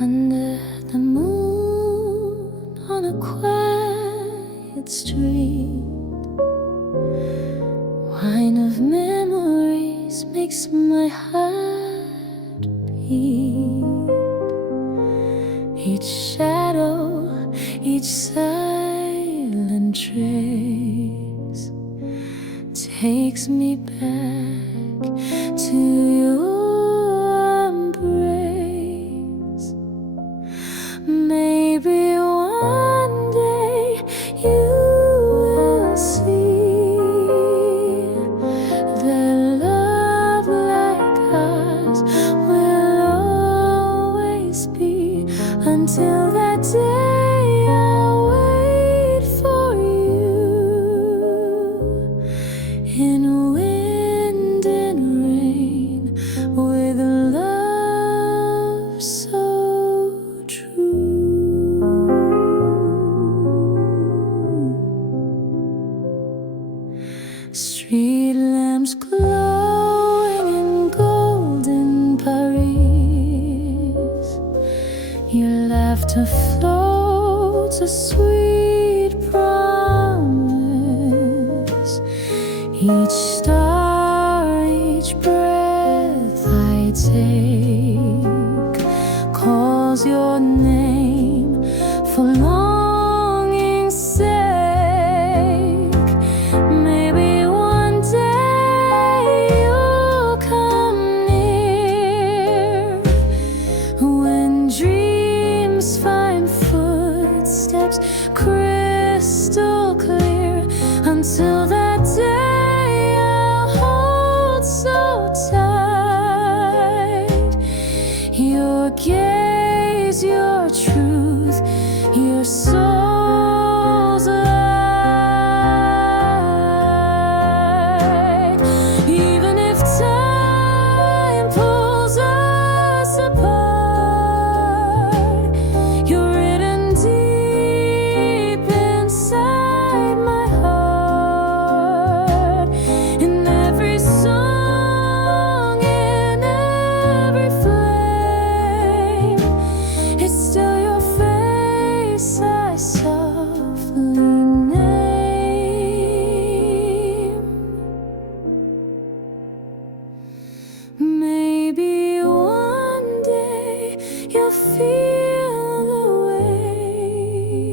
Under the moon on a quiet street, wine of memories makes my heart beat. Each shadow, each silent trace takes me back to your embrace. Maybe one day you will see that love like ours will always be. Until that day, I'll wait for you in wind and rain, with love so true. Street lamps glowing in golden Paris, your laughter floats a sweet promise. Each star, each breath I take calls your name for longing's sake. Maybe one day you'll come near, when dreams find footsteps crystal clear. Until that day, I'll hold so tight your gaze, your truth, your soul's light. Even if time pulls us apart, you're written deep inside my heart. In every song, in every flame, it's still your face I softly name. Maybe one day you'll feel the way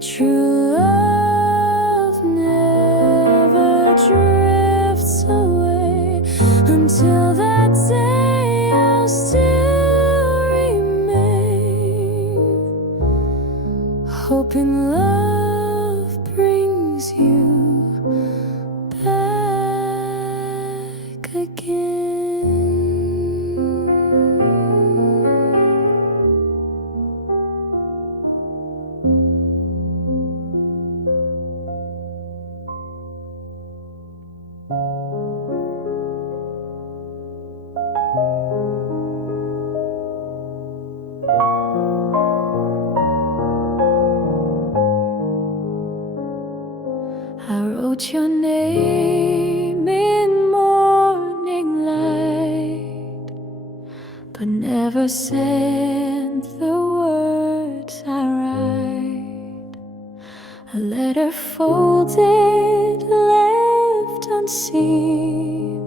true love never drifts away. Until that day, I'll still remain, hoping love brings you back again. I wrote your name in morning light, but never sent the words I write. A letter folded, left unseen,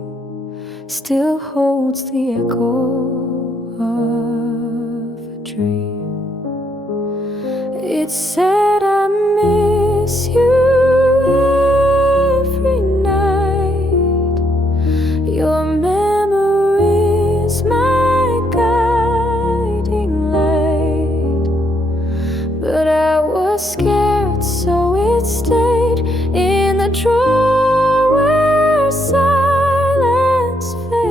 still holds the echo of a dream. It said, I miss you every night. Your memory's my guiding light. But I was scared, so it stayed in the drawer where silence fades.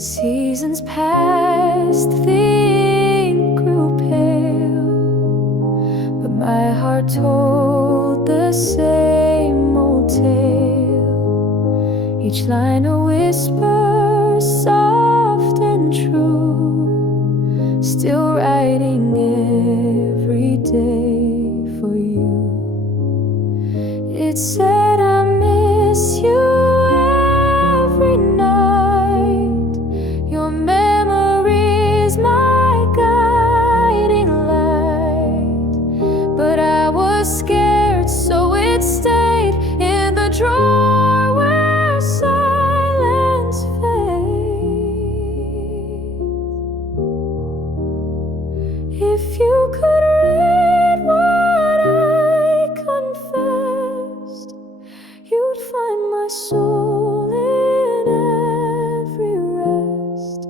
Seasons passed, the ink grew pale, but my heart told the same old tale. Each line a whisper, soft and true, still writing every day for you. It said, I miss you my soul in every rest.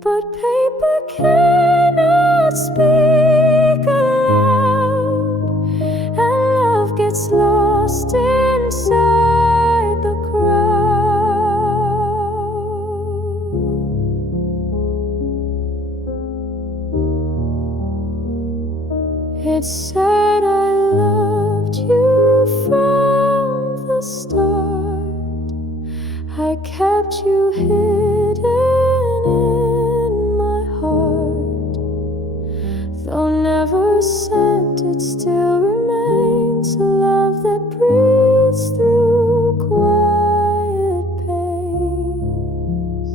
But paper cannot speak aloud, and love gets lost inside the crowd. It said I loved you from the start. I kept you hidden in my heart. Though never sent, it still remains a love that breathes through quiet pains.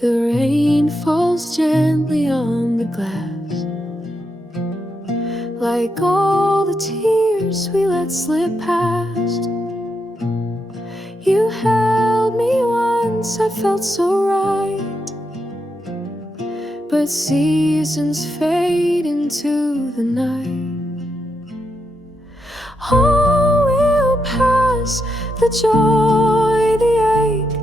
The rain falls gently on the glass, like all the tears we let slip past. You held me once, I felt so right, but seasons fade into the night. All will pass, the joy, the ache,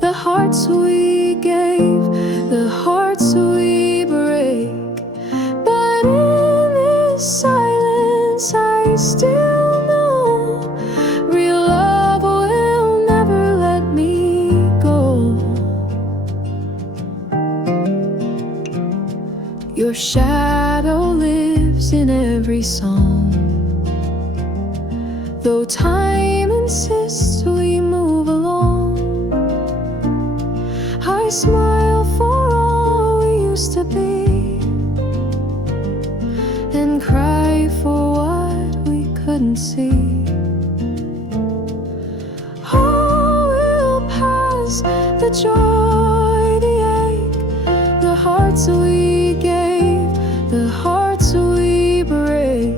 the hearts we gave, the hearts we break. But in this silence I still know real love will never let me go. Your shadow lives in every song, though time insists we move along. I smile for all we used to be, and cry for what we couldn't see. All will pass, the joy, the ache, the hearts we gave, the hearts we break.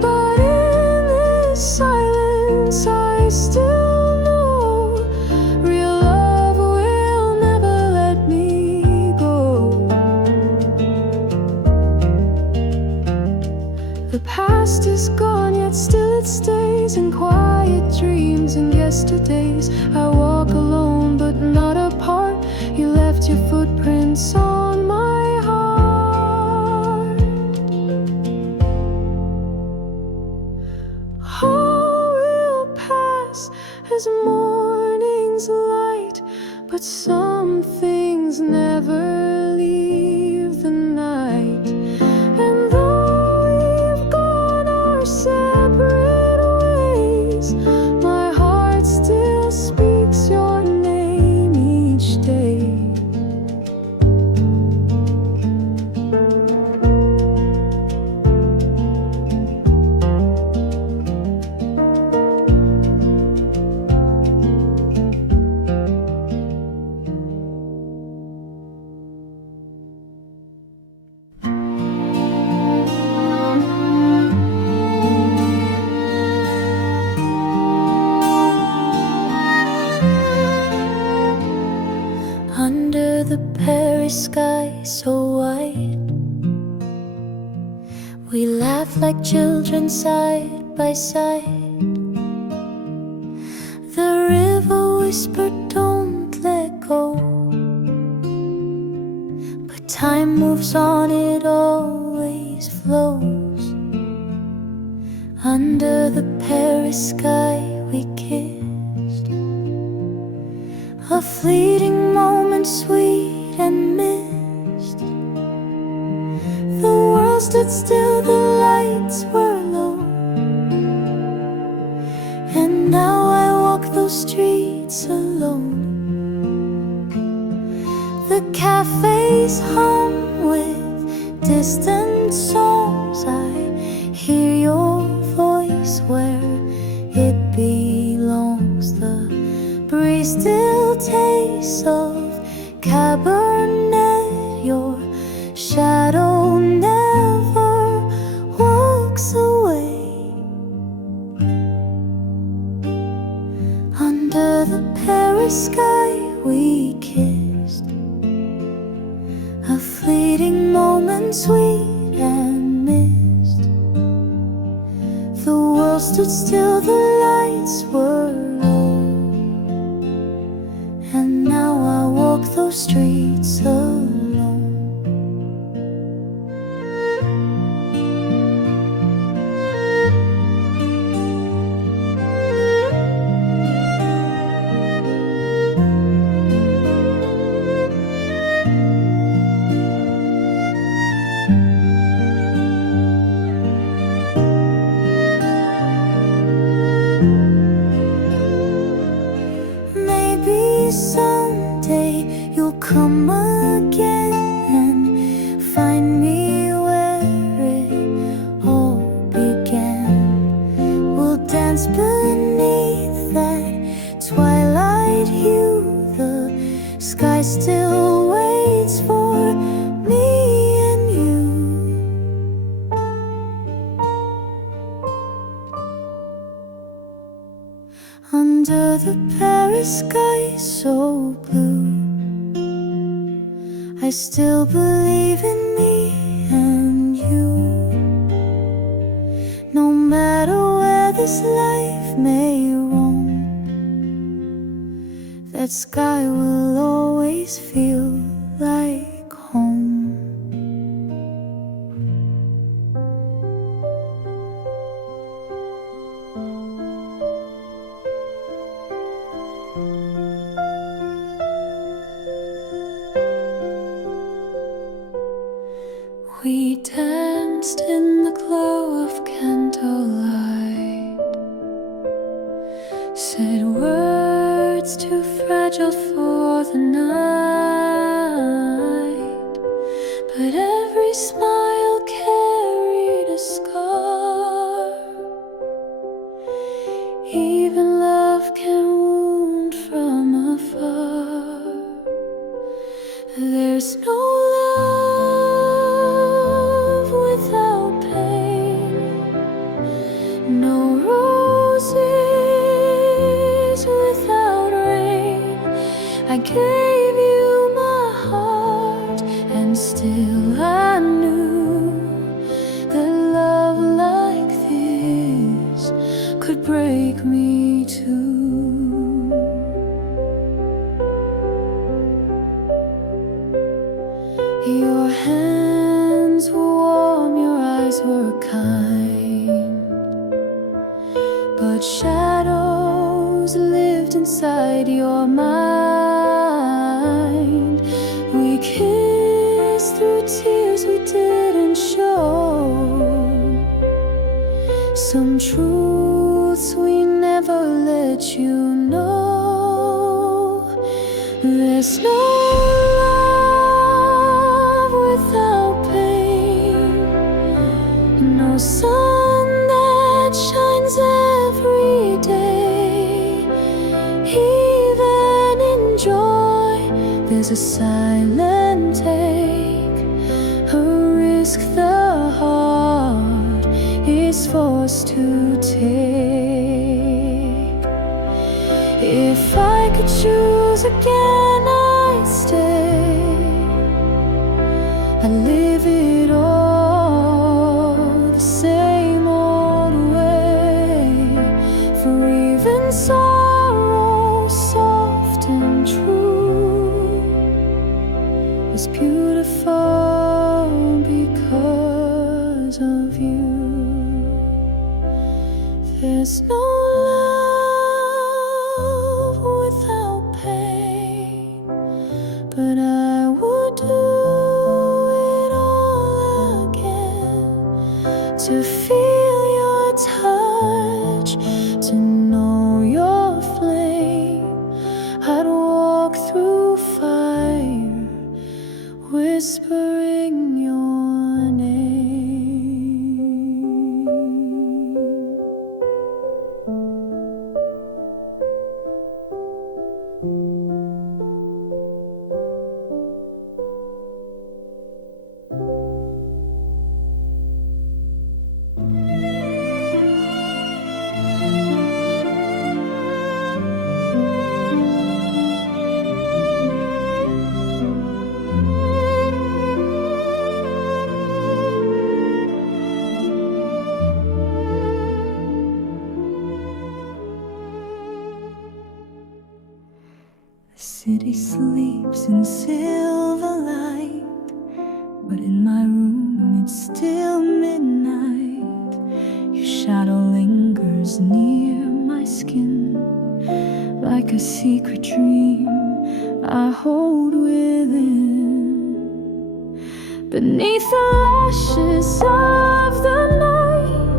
But in this silence I still know real love will never let me go. The past is gone, yet still it stays in quiet dreams and yesterdays. I walk alone but not apart. You left your footprints on my heart. All will pass as morning's light, but some things never leave the night. And though we've gone our separate ways, my heart still speaks your name each day. Under the Paris sky so white, we laugh like children side by side. The river whispered, don't let go, but time moves on, it always flows. Under the Paris sky we kissed, a fleeting moment, sweet and missed. The world stood still, the lights were low, and now I walk those streets alone. The cafes hum with distant songs. I hear your voice where it belongs. The breeze still tastes of Cabernet. Your shadow never walks away. Under the Paris sky we kissed. fleeting moments sweet and missed. The world stood still, the lights were low, and now I walk those streets alone. Someday you'll come again and find me where it all began. We'll dance beneath that twilight hue. The sky still waits for me and you. Under the Paris sky so blue, I still believe in me and you. No matter where this life may roam, that sky will always feel like home. We danced in the glow of candlelight, said words too fragile for the night, but every smile carried a scar. Even love can wound from afar. There's no love without pain, no roses without rain. I gave you my heart, and still I knew that love like this could break me too. Your hands were warm, your eyes were kind, but shadows lived inside your mind. We kissed through tears we didn't show, some truths we never let you know. There's no love without pain, no sun that shines every day. Even in joy, there's a silent take, a risk the heart is forced to take. If I could choose again, I'd stay. I live it all the same old way. For even sorrow, soft and true, is beautiful because of you. There's no love without pain, but I would do it all again, to feel your touch, to know your flame. I'd walk through fire, whispering your name. city sleeps in silver light, but in my room it's still midnight. Your shadow lingers near my skin, like a secret dream I hold within. Beneath the lashes of the night,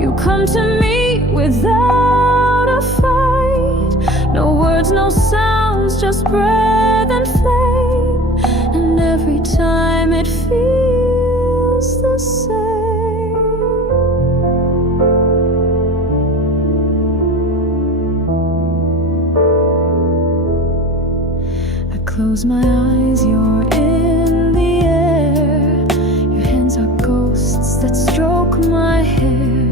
you come to me without a fight. No words, no sounds, just breath and flame. And every time it feels the same. I close my eyes, you're in the air. Your hands are ghosts that stroke my hair.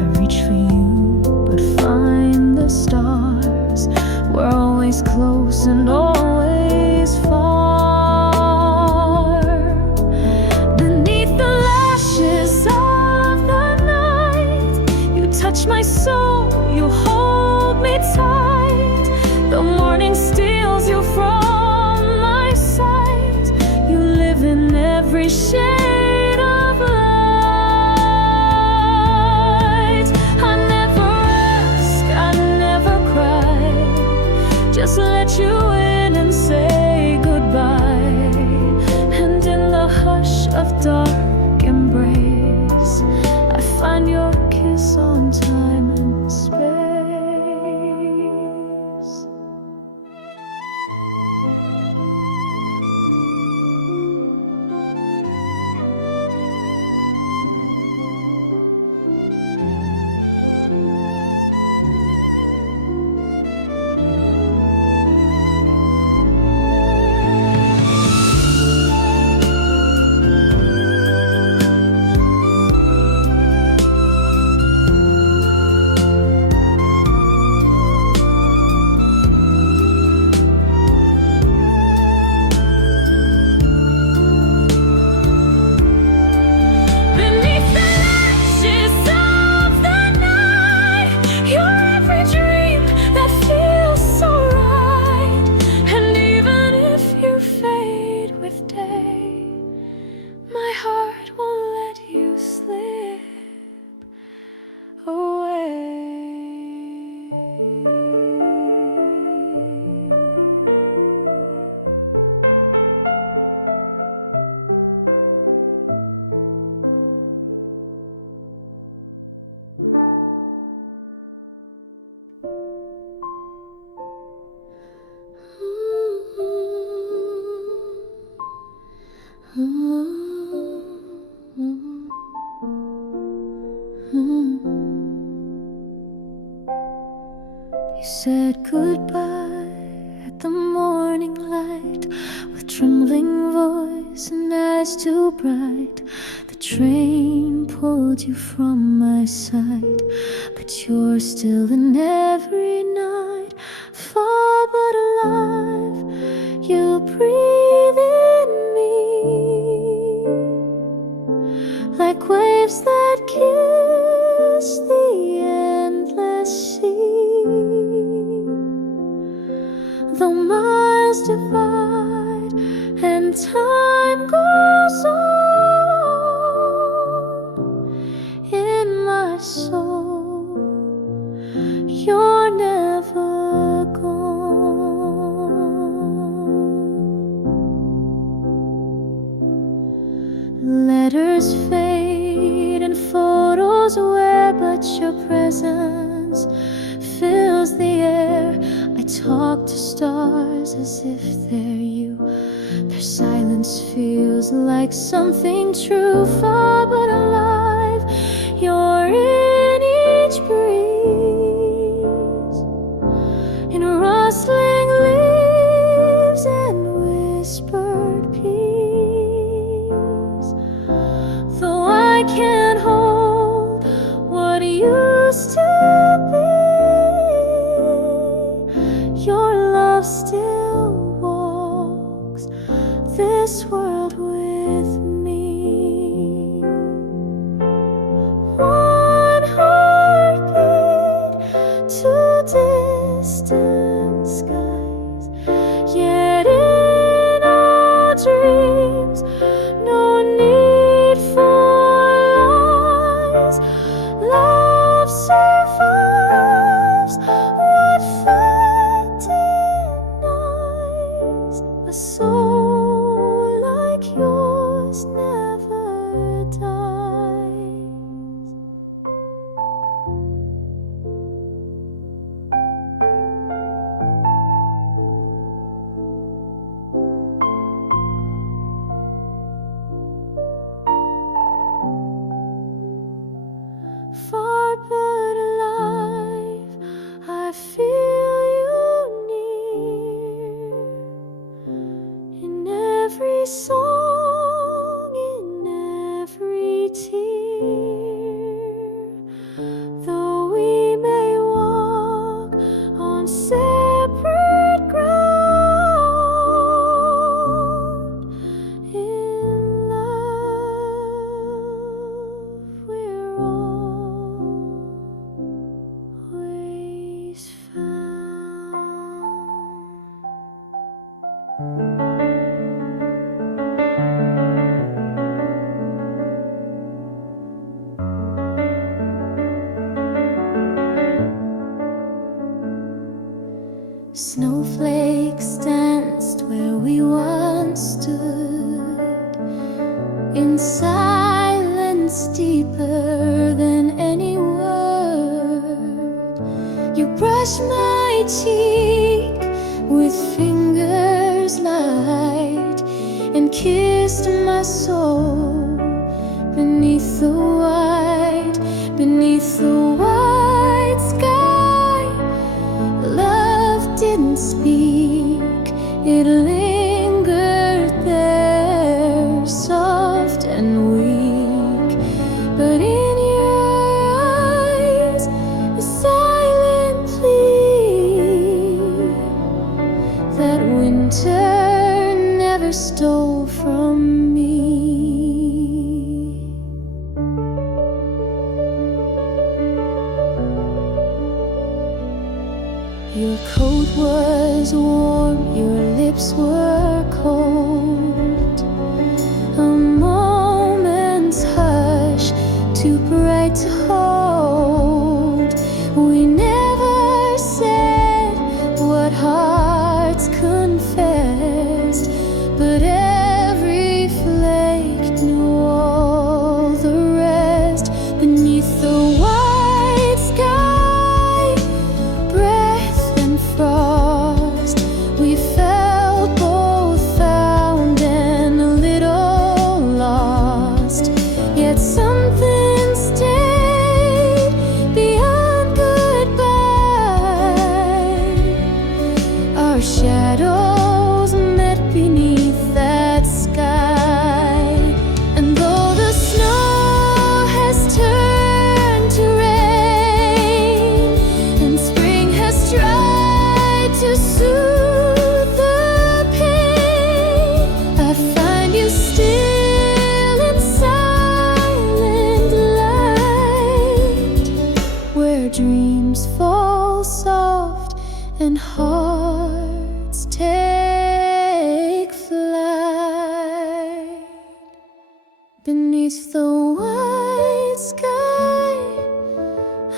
I reach for you, but find the stars. We're always close and always far. Beneath the lashes of the night, you touch my soul, you hold me tight. The morning steals you from my sight. You live in every shade of light. I never ask, I never cry, just let you in and say goodbye. And in the hush of dark embrace, I find your kiss on time and space. You said goodbye at the morning light, with trembling voice and eyes too bright. The train pulled you from my side, but you're still in every night. Far but alive, you breathe in me, like waves that kiss the endless sea. Though miles divide and time goes on, in my soul you're never gone. Letters fade and photos wear, but your presence fills the air. I talk to stars as if they're you. Their silence feels like something true. Far but alive, you're in each breeze, in rustling leaves and whispered peace. Though I can't hold what used to be, your love still walks this world with me. One heartbeat, two distant skies. dreams. No need for lies. Love survives what faith denies. A soul like yours never dies. Far but alive, I feel you near. In every song, in every tear. Though we may walk on separate ground, in love we're always found. Snowflakes danced where we once stood, in silence deeper than any word. You brushed my cheek with fingers light and kissed my soul beneath the white sky. Love didn't speak, it lingered there, soft and weak. But in your eyes, a silent plea that winter never stole from me. Your coat was warm, your lips were cold. A moment's hush, too bright to hold. We never said what hearts confessed, but every flake knew all the rest. Beneath the white sky, breath and frost, we felt both found and a little lost. Yet something stayed beyond goodbye. Our shadows met beneath that sky. And though the snow has turned to rain and spring has tried to soothe the pain, I find you still in silent light, where dreams fall soft and hearts take flight. Beneath the white sky,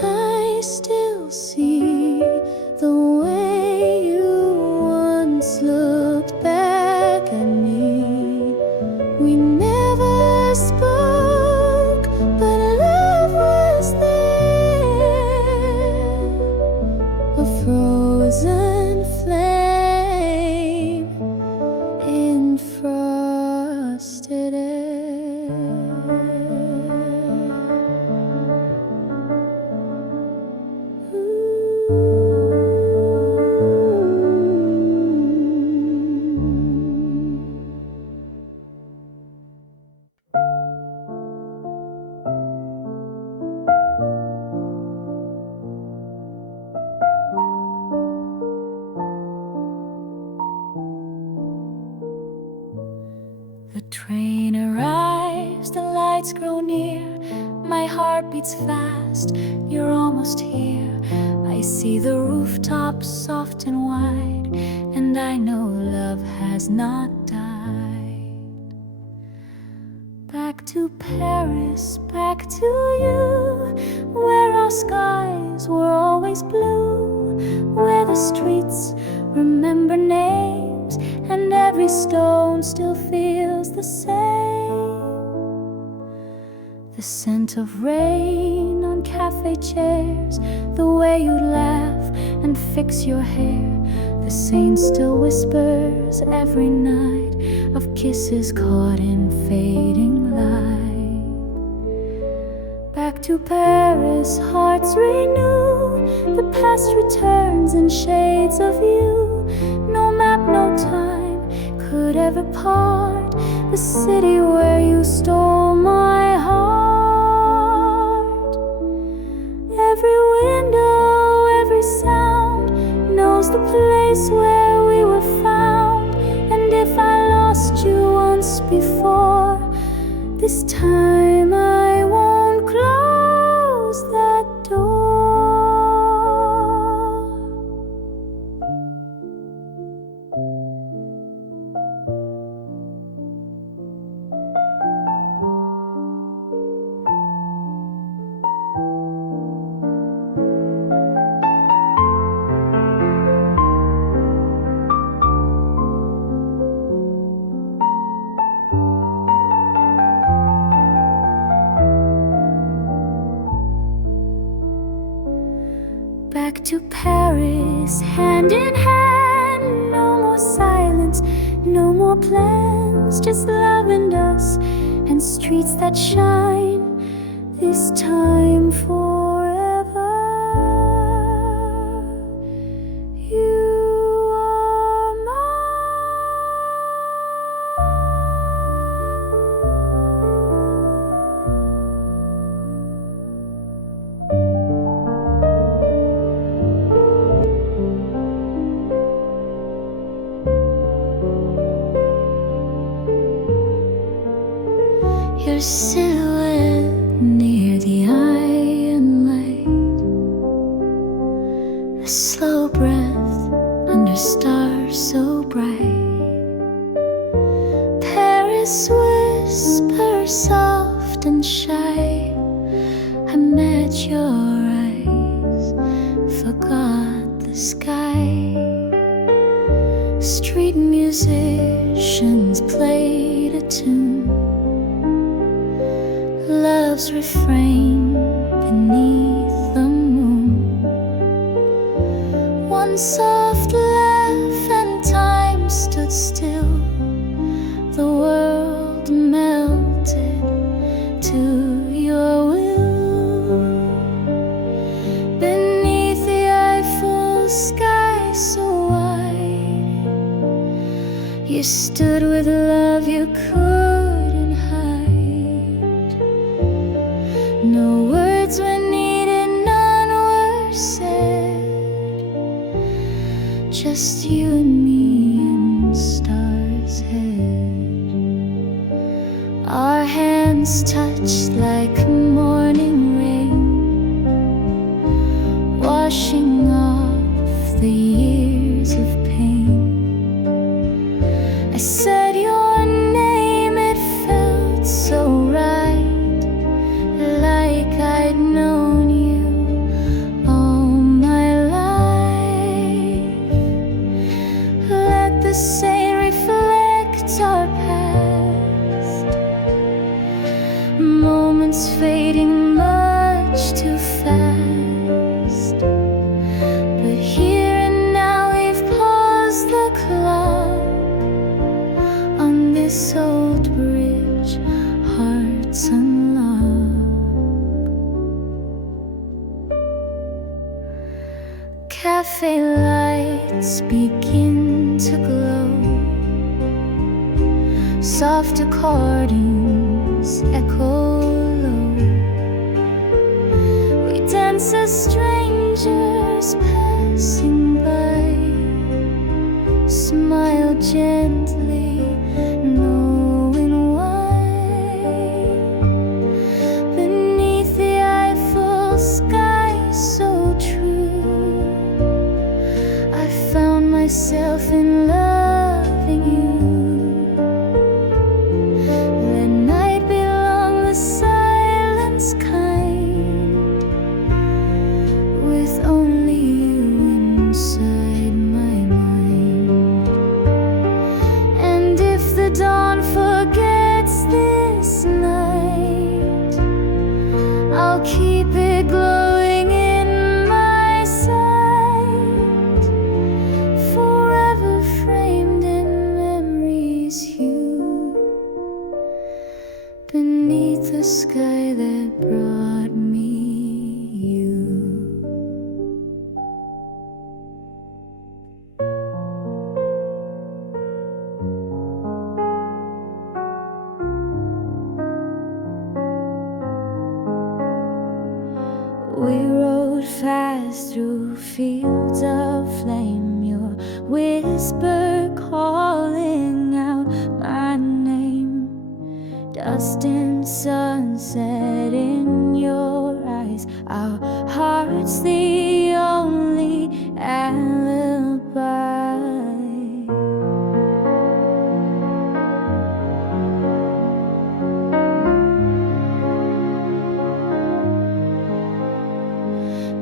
I still see the way you once looked back at me. We never spoke, but love was there, a frozen flame in frosted air. The train arrives, the lights grow near. My heart beats fast, you're almost here. I see the rooftops soft and wide, and I know love has not died. to Paris, back to you, where our skies were always blue, where the streets remember names and every stone still feels the same. The scent of rain on cafe chairs, the way you'd laugh and fix your hair, the saint still whispers every night of kisses caught in fading light. Back to Paris, hearts renew, the past returns in shades of you. No map, no time could ever part the city where you stole my heart. Every window, every sound knows the place where we were found. And if I lost you once before, this time I won't close that door. Back to Paris, hand in hand. No more silence, no more plans, just love and us, and streets that shine, this time forever. You are your silhouette near the iron light, a slow breath under stars so bright. Paris whispers soft and shy, I met your eyes, forgot the sky. Street musicians played a tune, love's refrain beneath the moon. One soft laugh and time stood still, the world melted to your will. Beneath the Eiffel sky so wide, you stood with love you couldn't hide. No words were needed, none were said, just you and me in stars head. Our hands touched like morning rain, washing off the years of pain. I said your name, it felt so right, like I'd known you all my life. Let the saint reflect our past, moments fading much too fast. But here and now we've paused the clock on this old bridge, hearts unlocked. Cafe lights begin to glow, soft accordions echo low. We dance as strangers passing by, smile gently, knowing why. Beneath the Eiffel sky so true, I found myself in loving you. Let night belong the sky that brought me you. We rode fast through fields of flame, your whisper calling out my name. Dust and sunset in your eyes, our hearts the only alibi.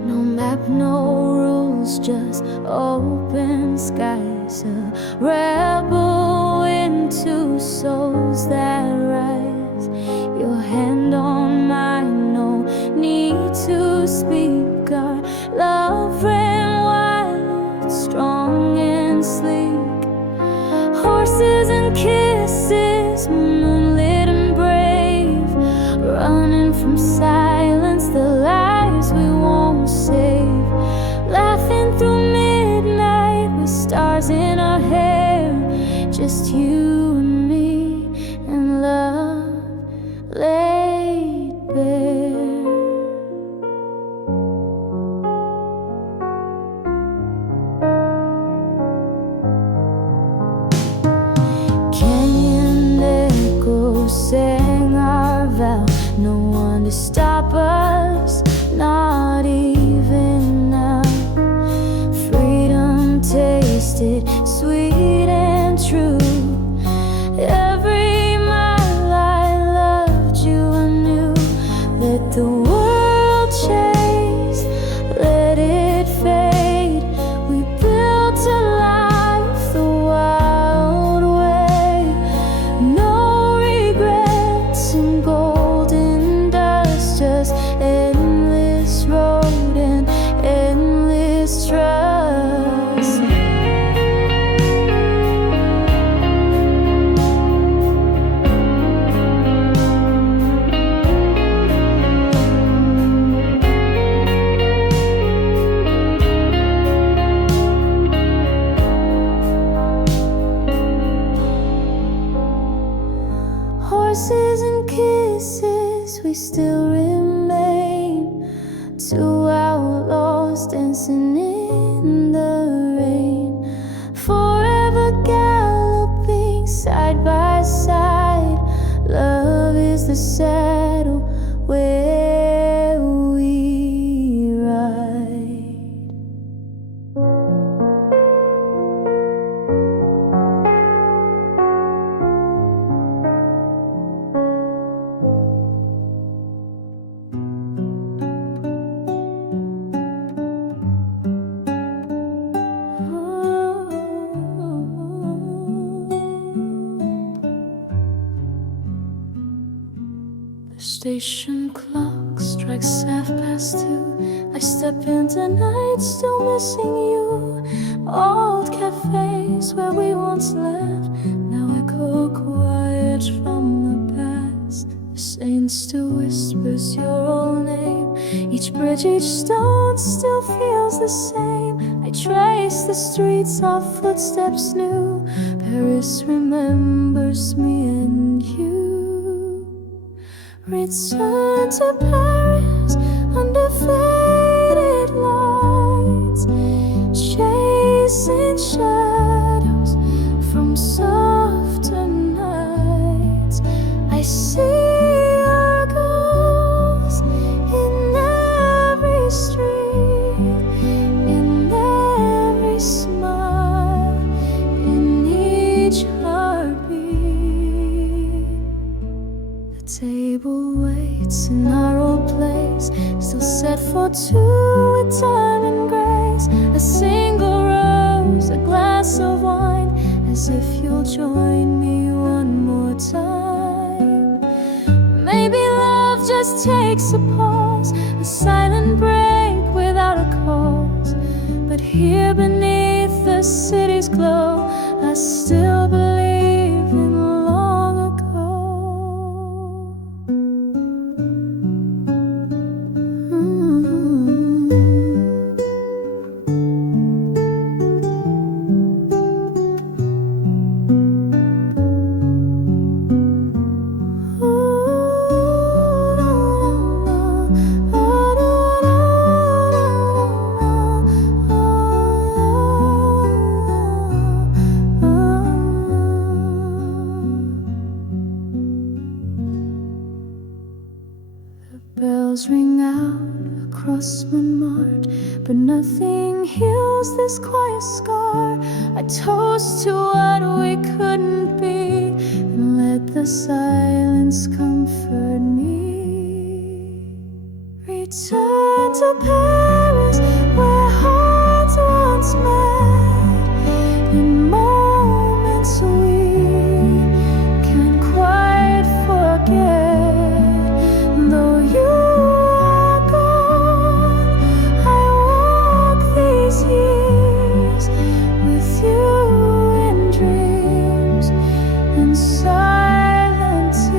No map, no rules, just open skies. A rebel into souls that rise. Your hand on mine, no need to speak. Our love ran wild, strong and sleek. Horses and kisses, moonlit and brave, running from silence, the lives we won't save. Laughing through midnight with stars in our hair, just you and me and love laid bare. Canyon echoes sang our vow, no one to stop us, not even now. Freedom tasted sweet and true. Every mile I loved you anew. Let the world chase, let it fade. We built a life the wild way. No regrets and golden dust, just endless road and endless trust. Horses and kisses, we still remain. Two outlaws dancing in the rain, forever galloping side by side. Love is the saddle where we ride. The station clock strikes 2:30. I step into night, still missing you. Old cafes where we once left now echo quiet from the past. The saint still whispers your old name. Each bridge, each stone still feels the same. I trace the streets of footsteps new. Paris remembers me and you. Return to Paris under faded lights, chasing shadows from softer nights. I see our ghosts in every street, in every smile, in each heartbeat. The table waits in our old place, still set for two with time and grace. A single rose, a glass of wine, as if you'll join me one more time. Maybe love just takes a pause, a silent break without a cause. But here beneath the city's glow, I still believe in long ago. bells ring out across Montmartre, but nothing heals this quiet scar. I toast to what we couldn't be, and let the silence comfort me. Return to Paris, where hearts once met, in moments we can't quite forget. Though you are gone, I walk these years with you in dreams and silent tears.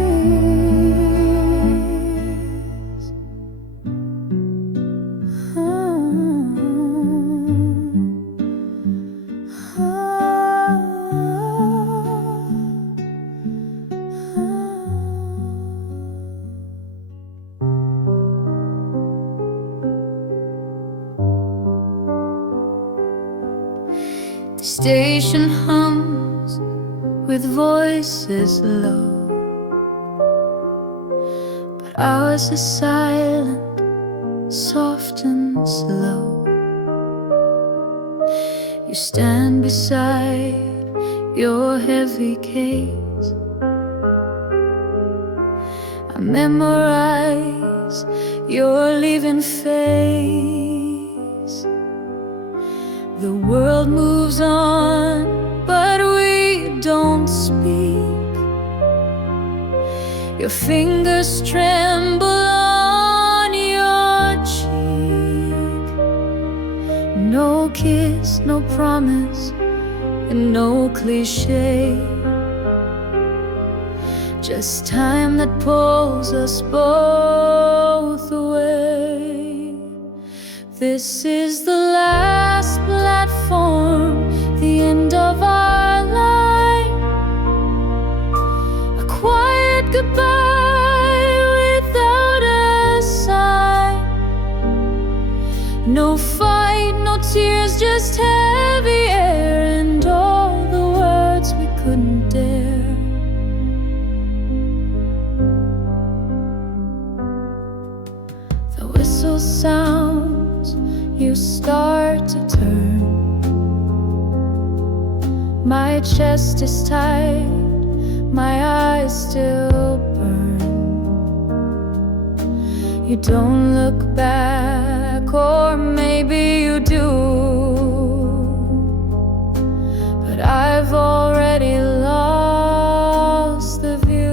The station hums with voices low, but ours is silent, soft and slow. You stand beside your heavy case. I memorize your leaving face. The world moves on, but we don't speak. Your fingers tremble on your cheek. No kiss, no promise, and no cliche. Just time that pulls us both away. This is the last platform, the end of our line. A quiet goodbye without a sign. No fight, no tears, just heavy air and all the words we couldn't dare. The whistle sounds, you start to turn. My chest is tight, my eyes still burn. You don't look back, or maybe you do, but I've already lost the view.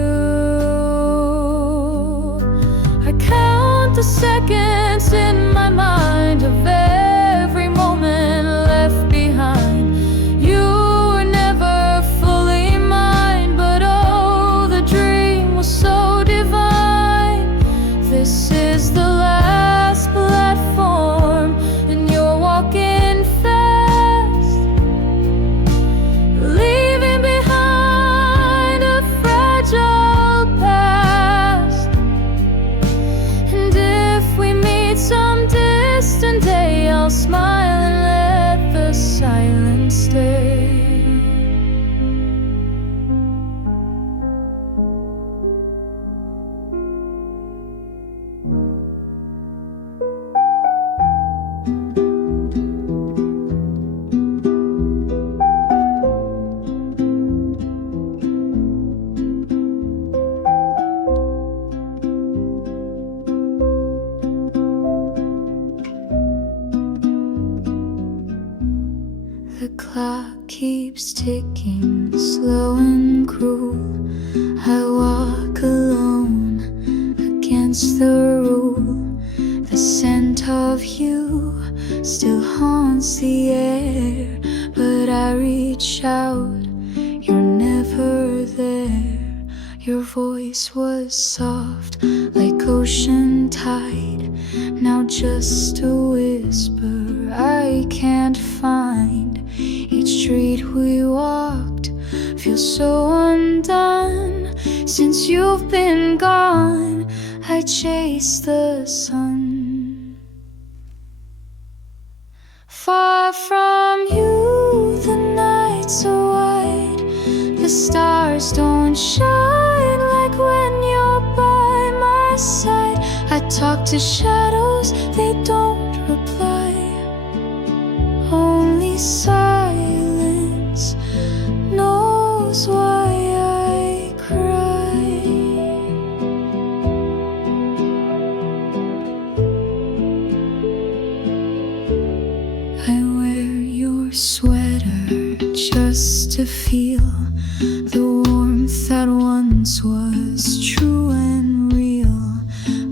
I count the seconds in my mind of every moment left behind. You were never fully mine, but oh, the dream was so divine. This is the last platform, and you're walking fast, leaving behind a fragile past. And if we meet some distant day, I'll smile and let the silence stay. The clock keeps ticking, slow and cruel. I walk alone against the rule. The scent of you still haunts the air, but I reach out, you're never there. Your voice was soft like ocean tide, now just a whisper I can't find. Each street we walked feels so undone. Since you've been gone, I chase the sun. Far from you, the nights are wide. The stars don't shine like when you're by my side. I talk to shadows, they don't reply. Only silence knows why I cry. I wear your sweater just to feel the warmth that once was true and real.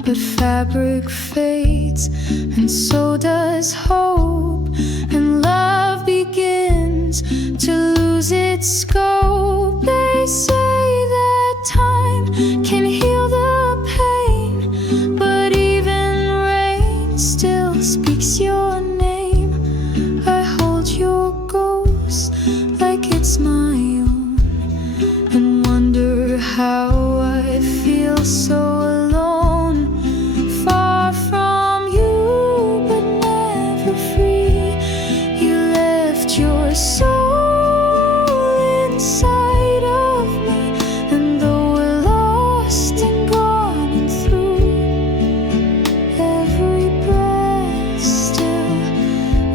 But fabric fades, and so does hope, and love begins to lose its scope. They say that time can heal the pain, but even rain still speaks your name. I hold your ghost like it's my own, and wonder how I feel so alone. Far from you, but never free. You left your soul inside of me, and though we're lost and gone and through, every breath still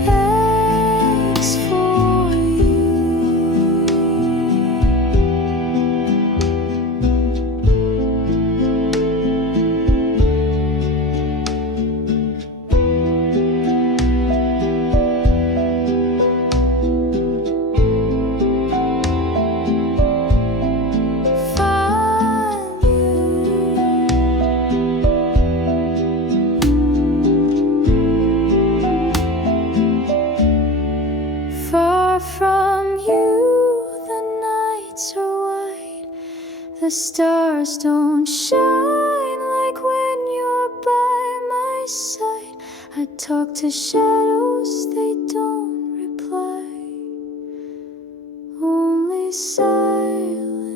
asks for you. Far from you, the nights are wide. The stars don't shine like when you're by my side. I talk to shadows, they don't reply. Only silence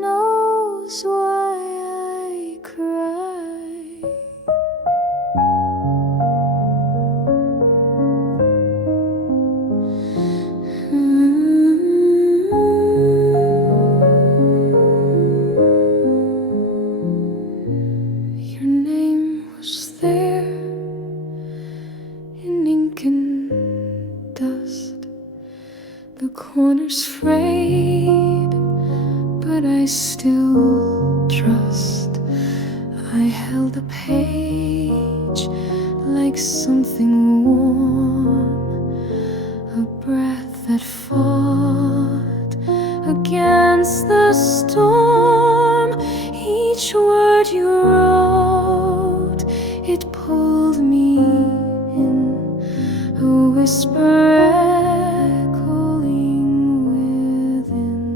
knows why I cry. Your name was there in ink and dust. The corners frayed, but I still trust. I held a page like something warm, a breath that fought against the storm. Each word you wrote, it pulled me in, a whisper echoing within.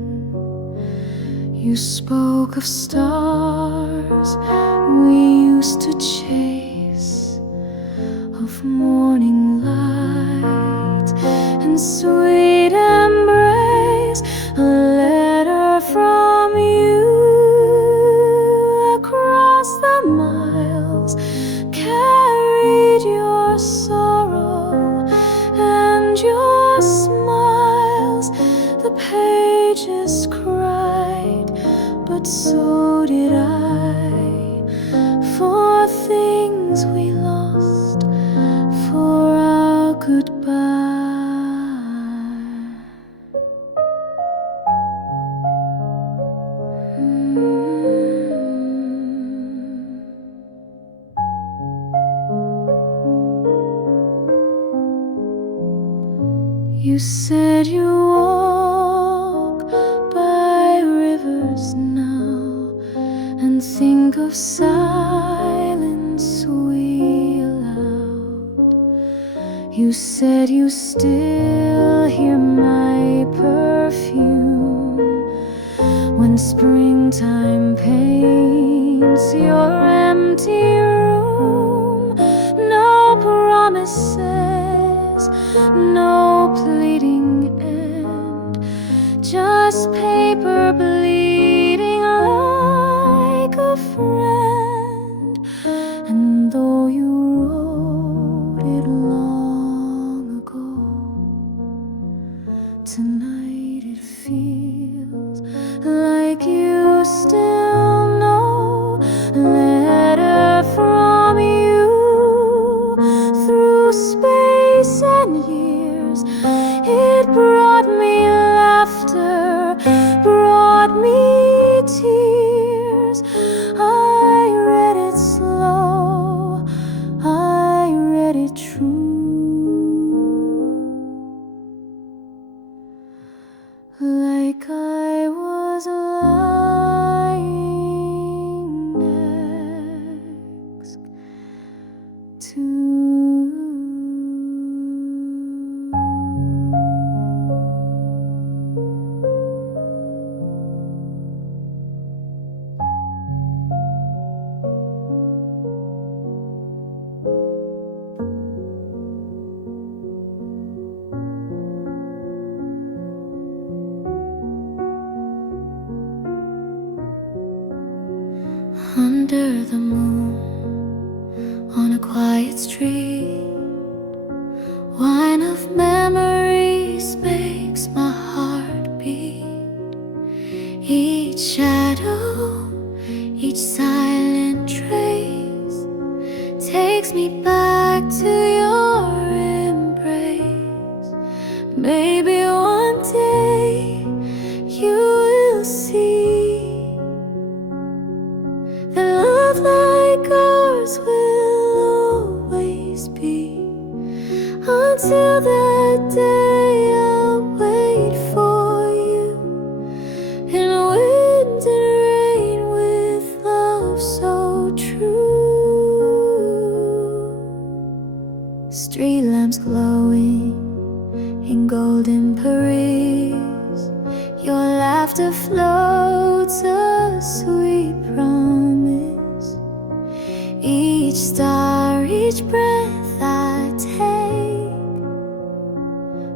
You spoke of stars we used to chase, of morning light and sweet embrace. A letter from you across the miles carried your sorrow and your smiles. The pages cried, but so did I, for things we lost, for our goodbye. You said you walk by rivers now and think of silence we allowed. You said you still hear my perfume when springtime paints your empty room. No promises, no pleading end, just paper bleeding like a friend. And though you wrote it long ago, tonight it feels like you still know. Letter Under the moon, on a quiet street, wine of memories makes my heart beat. Each shadow, each silent trace takes me back to your embrace. Maybe one day you will see that love like ours will always be. Until that day I'll wait for you in wind and rain with love so true. Street lamps glowing in golden Paris, your laughter floats a sweet promise. Each star, each breath I take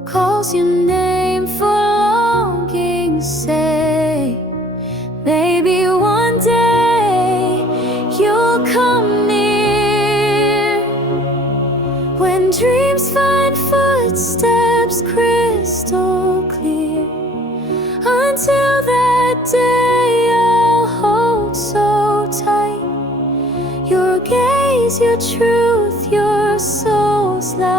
calls your name for longing's sake. Maybe one day you'll come near, when dreams find footsteps crystal clear. Until that day I'll hold so tight your gaze, your truth, your soul's light.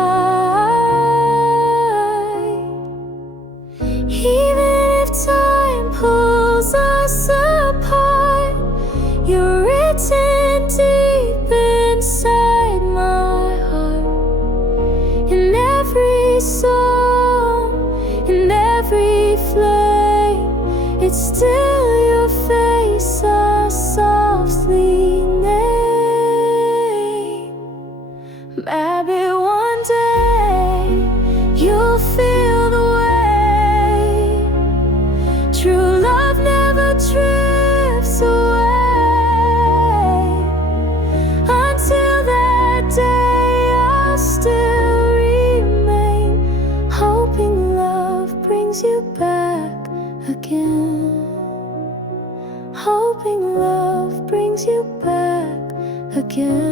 Even if time pulls us apart, you're written deep inside my heart. In every song, in every flame, it's still your face I softly name. Maybe one day you'll feel the way. True love never drifts away. Until that day I'll still remain, hoping love brings you back again. Hoping love brings you back again.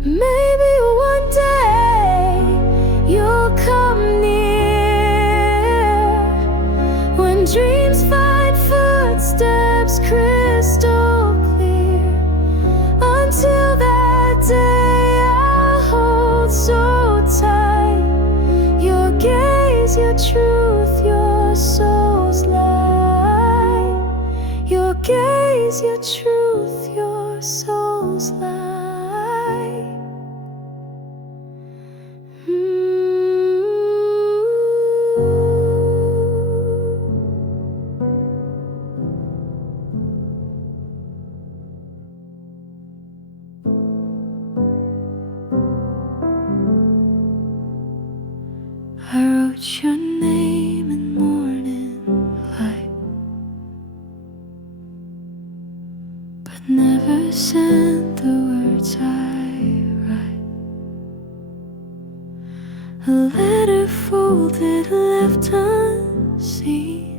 Maybe one day you'll come near, when dreams find footsteps crystal clear. Until that day I'll hold so tight your gaze, your truth, your soul's light. Your gaze, your truth, your soul's light. I wrote your name in morning light, but never sent the words I write. A letter folded, left unseen,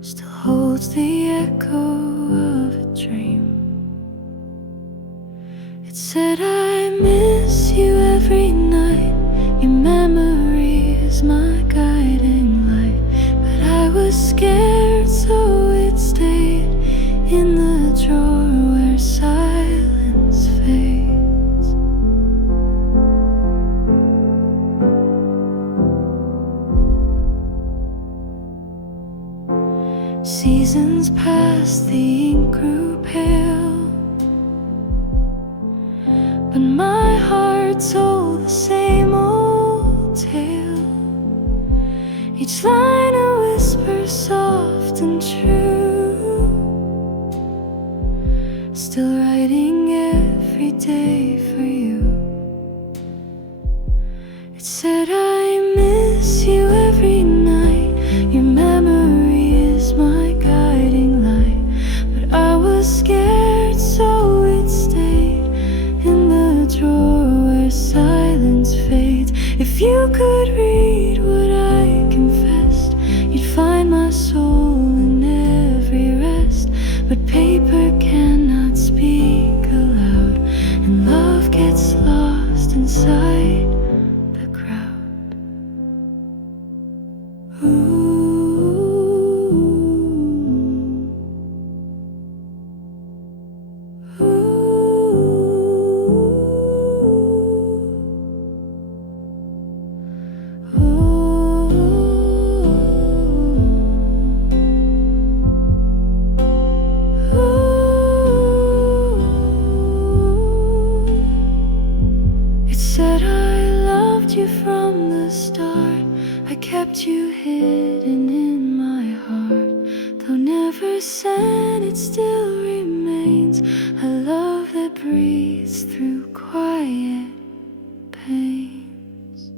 still holds the echo of a dream. It said, I miss you every night. Your memory is my guiding light. But I was scared, so it stayed in the drawer where silence fades. Seasons passed, the ink grew pale, but my heart told the same old tale. Each line a whisper, soft and true, still writing every day for you. It said, I miss you every night. Your memory is my guiding light. But I was scared, so it stayed in the drawer where silence fades. If you could read what I confess, It said I loved you from the start. I kept you hidden in my heart. Though never said, it still remains a love that breathes through quiet pains.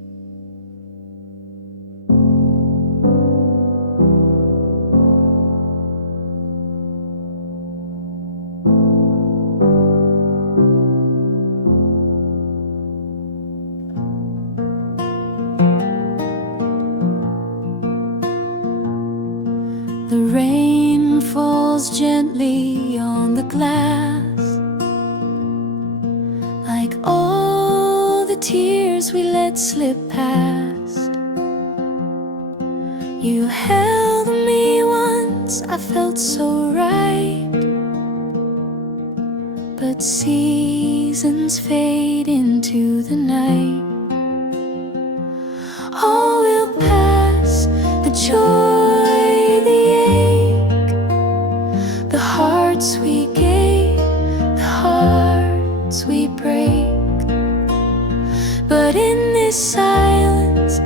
The rain falls gently on the glass, like all the tears we let slip past. You held me once, I felt so right, but seasons fade into the night. All will pass, the joy, the ache, the hearts we gave, the hearts we break. But in this silence,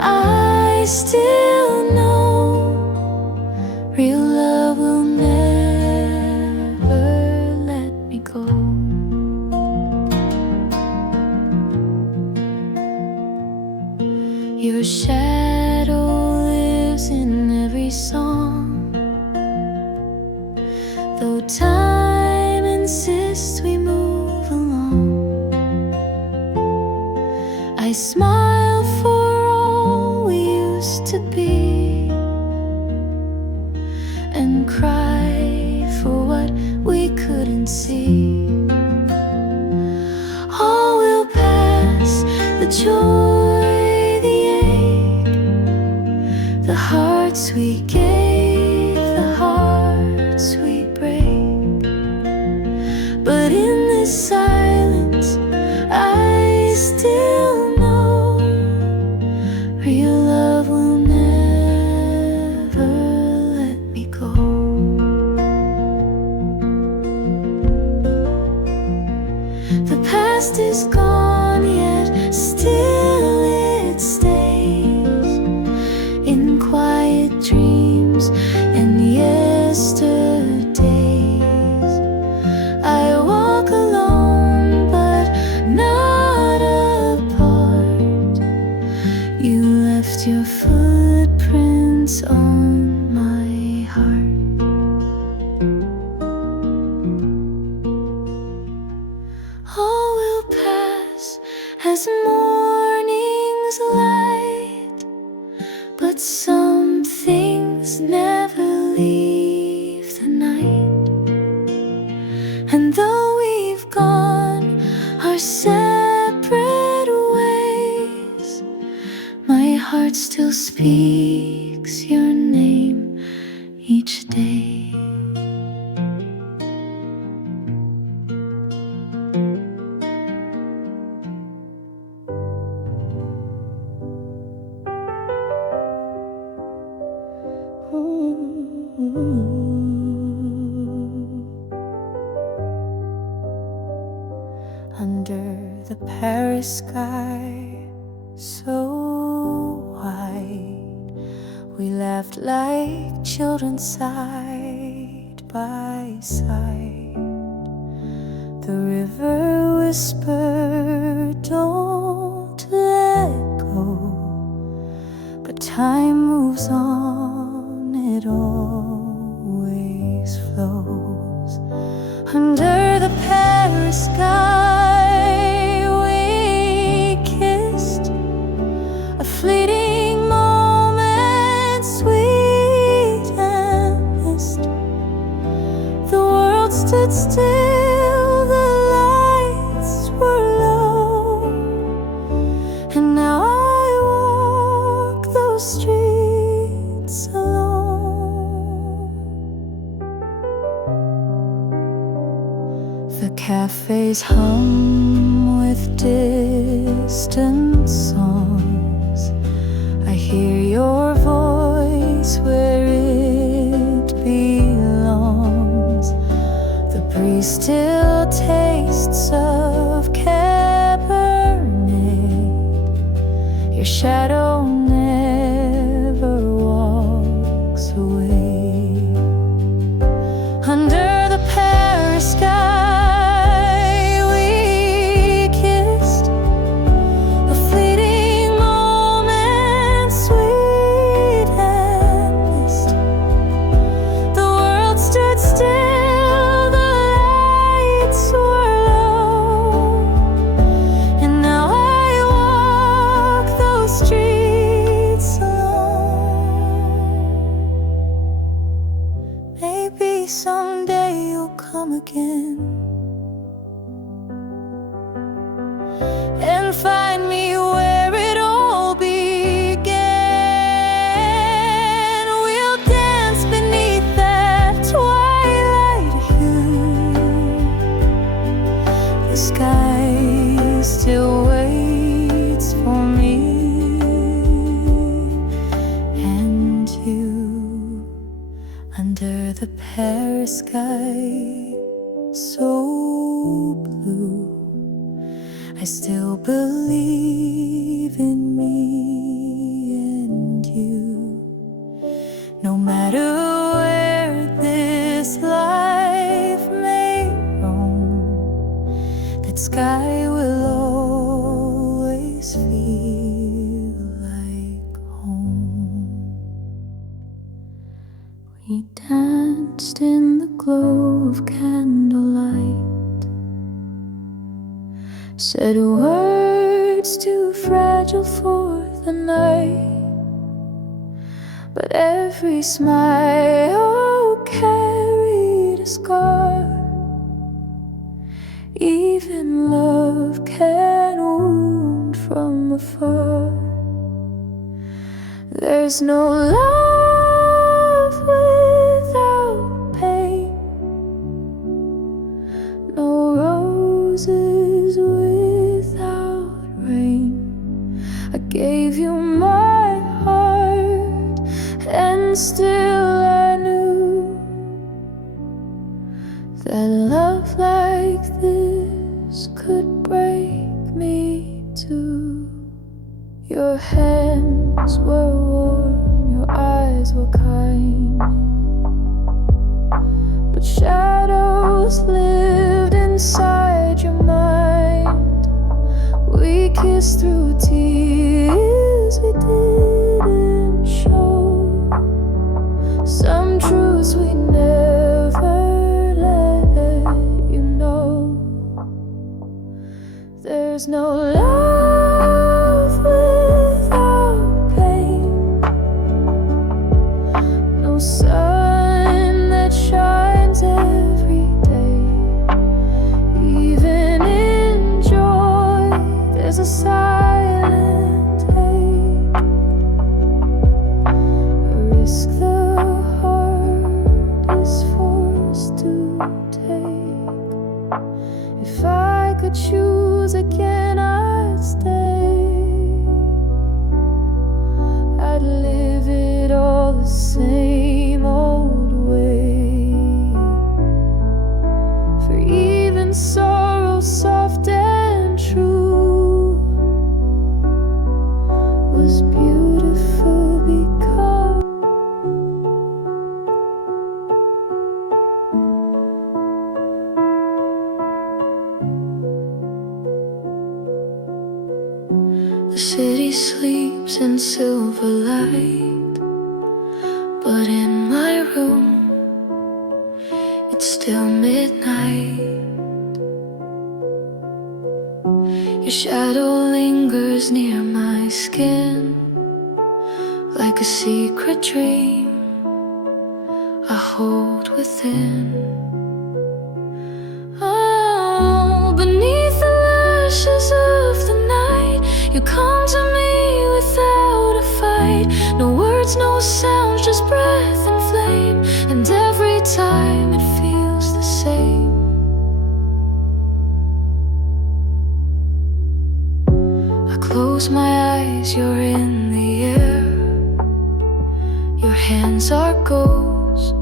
I still know real love will never let me go. Your shadow lives in every song, though time insists we move along. I smile for all we used to be, and cry for what we couldn't see. All will pass, the joy, the ache, the hearts we gave, the hearts we break. But in this silence, I still know real love will never let me go. The past is gone, yet still it stays in quiet dreams and yesterdays. I walk alone, but not apart. You left your footprints on my heart. All will pass as morning's light, but some things never leave the night. And though we've gone our separate ways, my heart still speaks your name each day. Under the Paris sky so wide, we laughed like children side by side. The river whispered, don't let go, but time moves on, it always flows. Under the Paris sky, we kissed, a fleeting moment, sweet and mist. The world stood still, the lights were low, and now I walk those streets cafes hum with distant songs. I hear your voice where it belongs. The breeze still tastes of Cabernet. Your shadow never walks away. Under the Paris sky we kissed, a fleeting moment, sweet and mist. The world stood still, the lights were low, and now I walk those streets alone. Maybe someday you'll come again and find me where it all began. We'll dance beneath that twilight hue. The sky still waits for me and you. Under the Paris sky so blue, I still believe in me and you. No matter where this life may roam, that sky will always feel like home. We danced in the glow of candlelight, said words too fragile for the night, but every smile carried a scar. Even love can wound from afar. There's no love without pain, no roses without rain. I gave you my heart, and still I knew that love like this could break me too. Your hands were warm, your eyes were kind, but shadows lived inside your mind. We kissed through tears we didn't show, some truths we never let you know. There's no love without pain, no sun that shines every day. Even in joy, there's a silent hate, a risk the heart is forced to take. If I could choose again, I'd stay. I'd live it all the same old way. For even sorrow soft and true was beautiful because the city sleeps in silver light, but in my room it's still midnight. Your shadow lingers near my skin like a secret dream I hold within. Oh, beneath the lashes of the night, you come to me without a fight. No words, no sounds, just breath and flame. And every time it feels the same. days you're in the air. Your hands are ghosts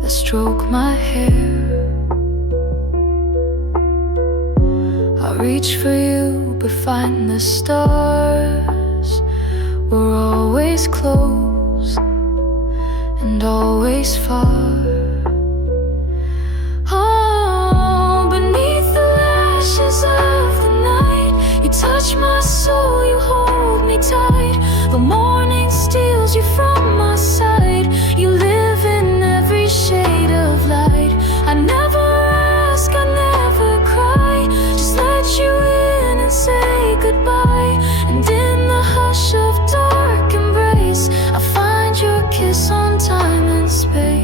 that stroke my hair. I reach for you but find the stars were always close and always far. Oh, beneath the lashes of the night, you touch my soul, you hold me tight. The morning steals you from my side. You live in every shade of light. I never ask, I never cry. Just let you in and say goodbye. And in the hush of dark embrace, I find your kiss on time and space.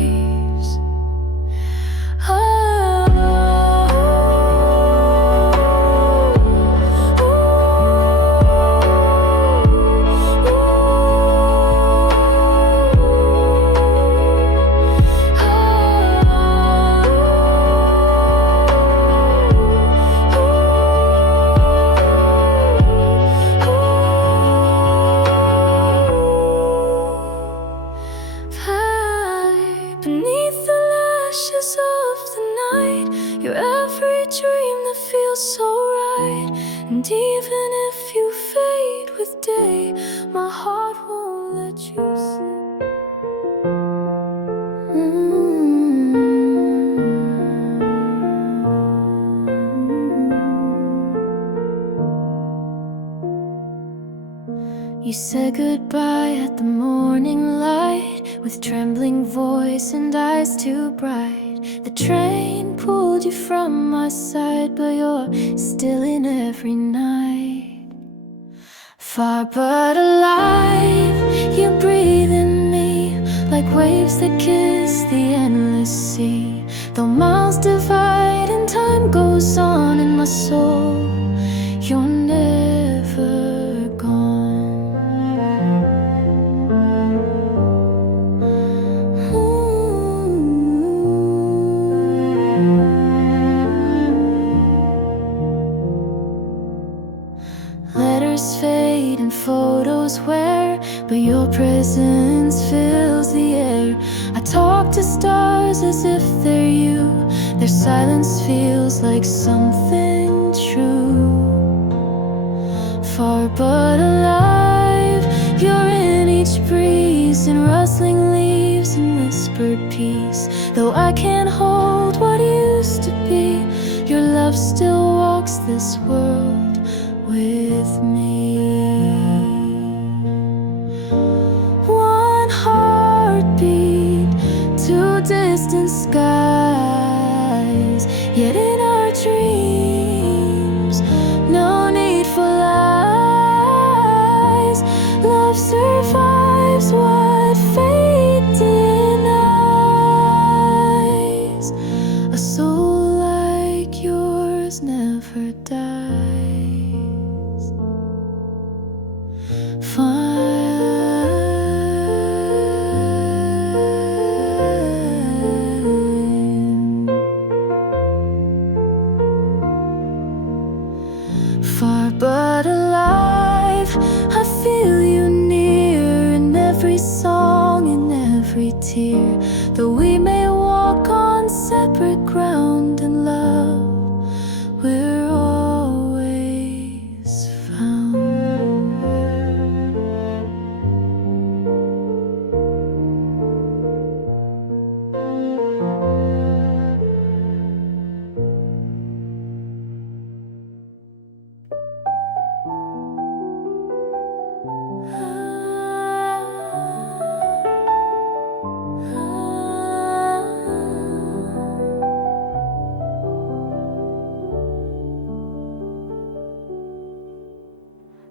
Beneath the lashes of the night, you're every dream that feels so right. And even if you fade with day, my heart won't let you slip. You said goodbye at the morning light, with trembling voice and eyes too bright. The train pulled you from my side, but you're still in every night. Far but alive, you breathe in me like waves that kiss the endless sea. Though miles divide and time goes on in my soul, you're never gone. Letters fade and photos wear, but your presence fills the air. I talk to stars as if they're you. Their silence feels like something true. Far but alive, you're in each breeze, in rustling leaves and whispered peace. Though I can't hold what used to be, your love still walks this world with me. One heartbeat, two distant skies, yet in our dreams, no need for lies. Love survives what fate denies. A soul like yours never dies. Far but alive, I feel you near in every song, in every tear. Though we may walk on separate ground in love, we're always found.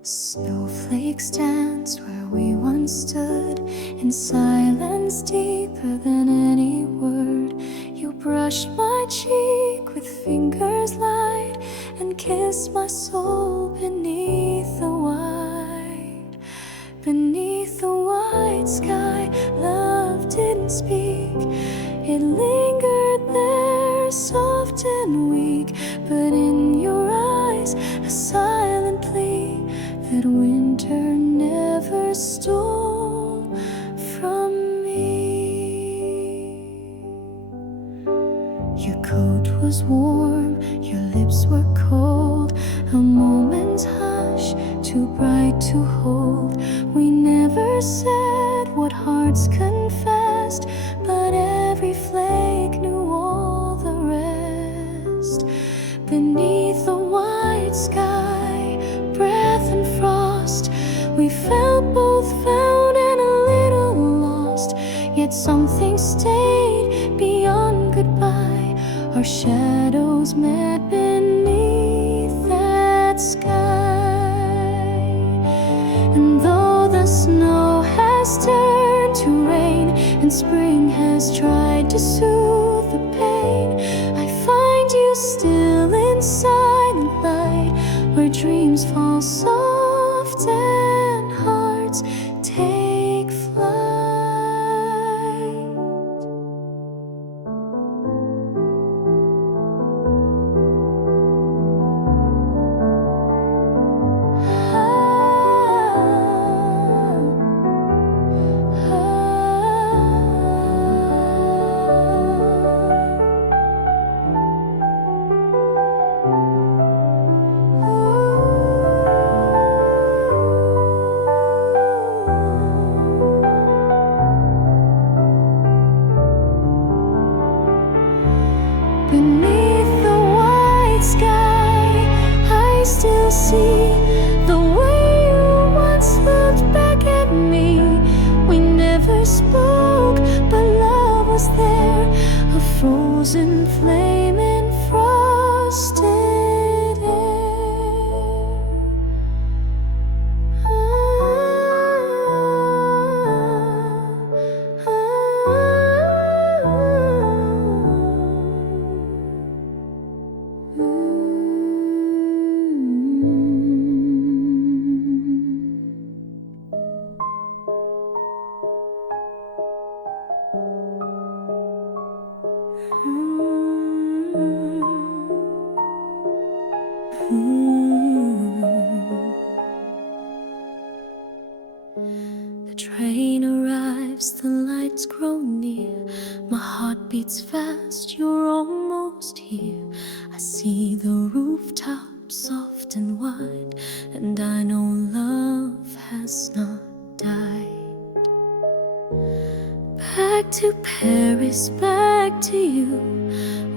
Snowflakes danced where we once stood, in silence deeper than any word. You brushed my cheek with fingers light and kissed my soul beneath the white sky. Love didn't speak, it lingered there, soft and weak. But in your eyes, a silent plea that winter winter never stole from me. Your coat was warm, your lips were cold, a moment's hush, too bright to hold. We never said what hearts confessed, but every flake knew all the rest. Beneath the white sky, breath and frost, we felt both found and a little lost. Yet something stayed beyond goodbye. Our shadows met beneath that sky. And though the snow has turned to rain and spring has tried to soothe the pain, I find you still in silent light, where dreams fall soft and hearts take flight. Beneath the white sky, I still see the way you once looked back at me. We never spoke, but love was there, a frozen flame in frosted air. The train arrives, the lights grow near. My heart beats fast, you're almost here. I see the rooftop soft and wide, and I know love has not died. Back to Paris, back to you,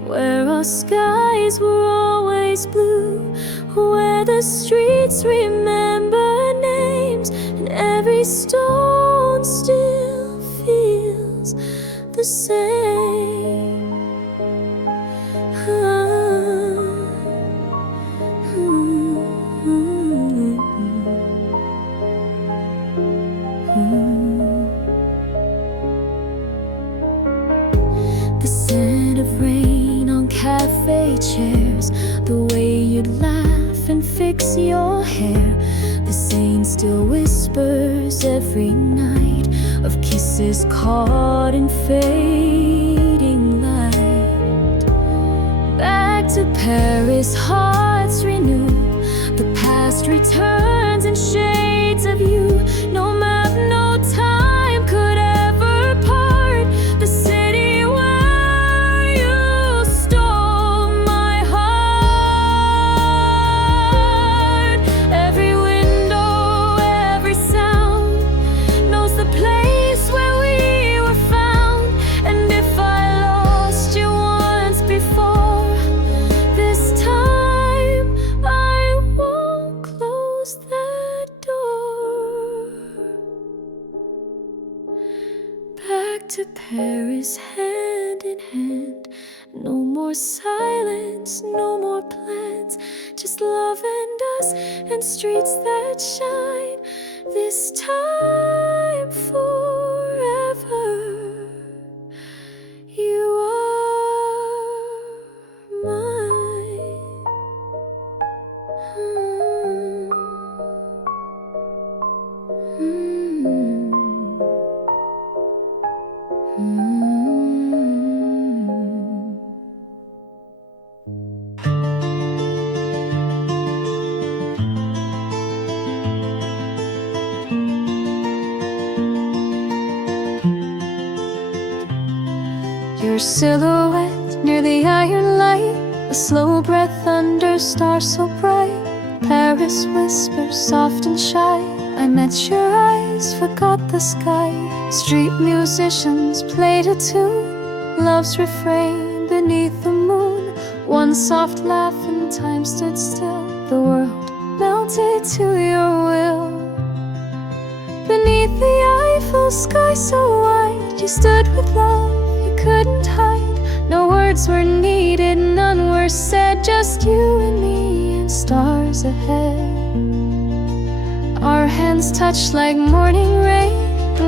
where our skies were always blue, where the streets remember names and every stone still feels the same. The scent of rain on cafe chairs, the way you'd laugh and fix your hair. The Seine still whispers every night of kisses caught in fading light. Back to Paris, hearts renew. The past returns in shades of you. No map, no time could ever part the city where you stole my heart. Every window, every sound knows the place where we were found. And if I lost you once before, this time I won't close that door. Back to Paris, hand in hand. No more silence, no more plans, just love and us and streets that shine. This time forever, you are mine. Your silhouette near the iron light, a slow breath under stars so bright. Paris whispers soft and shy, I met your eyes, forgot the sky. Street musicians played a tune, love's refrain beneath the moon. One soft laugh and time stood still, the world melted to your will. Beneath the Eiffel sky so wide, you stood with love you couldn't hide. No words were needed, none were said, just you and me and stars ahead. Our hands touched like morning rain,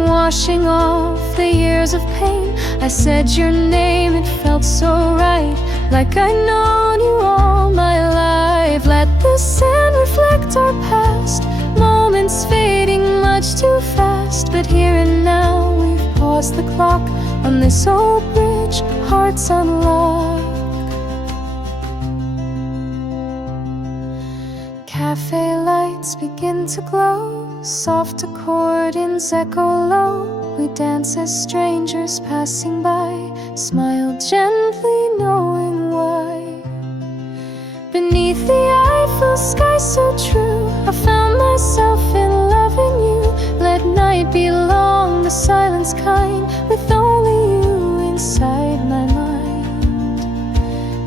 washing off the years of pain. I said your name, it felt so right, like I'd known you all my life. Let the sand reflect our past, moments fading much too fast. But here and now we've paused the clock on this old bridge, hearts unlocked. Cafe lights begin to glow, soft accordions echo low. We dance as strangers passing by, smile gently knowing why. Beneath the Eiffel sky so true, I found myself in loving you. Let night be long, the silence kind, with only you inside my mind.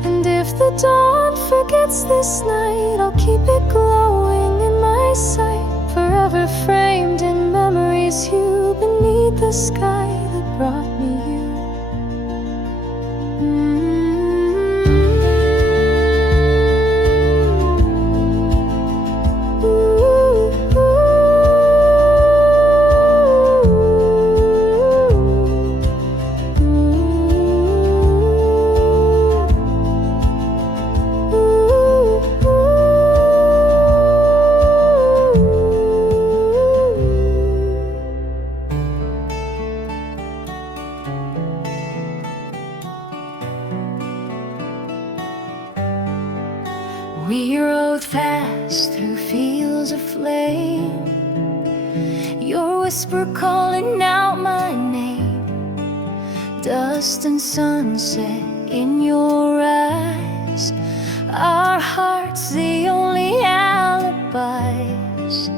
And if the dawn forgets this night, I'll keep it glowing in my sight, forever framed in memories, you beneath the sky that brought me you. We rode fast through fields of flame, your whisper calling out my name. Dust and sunset in your eyes, our hearts the only alibis.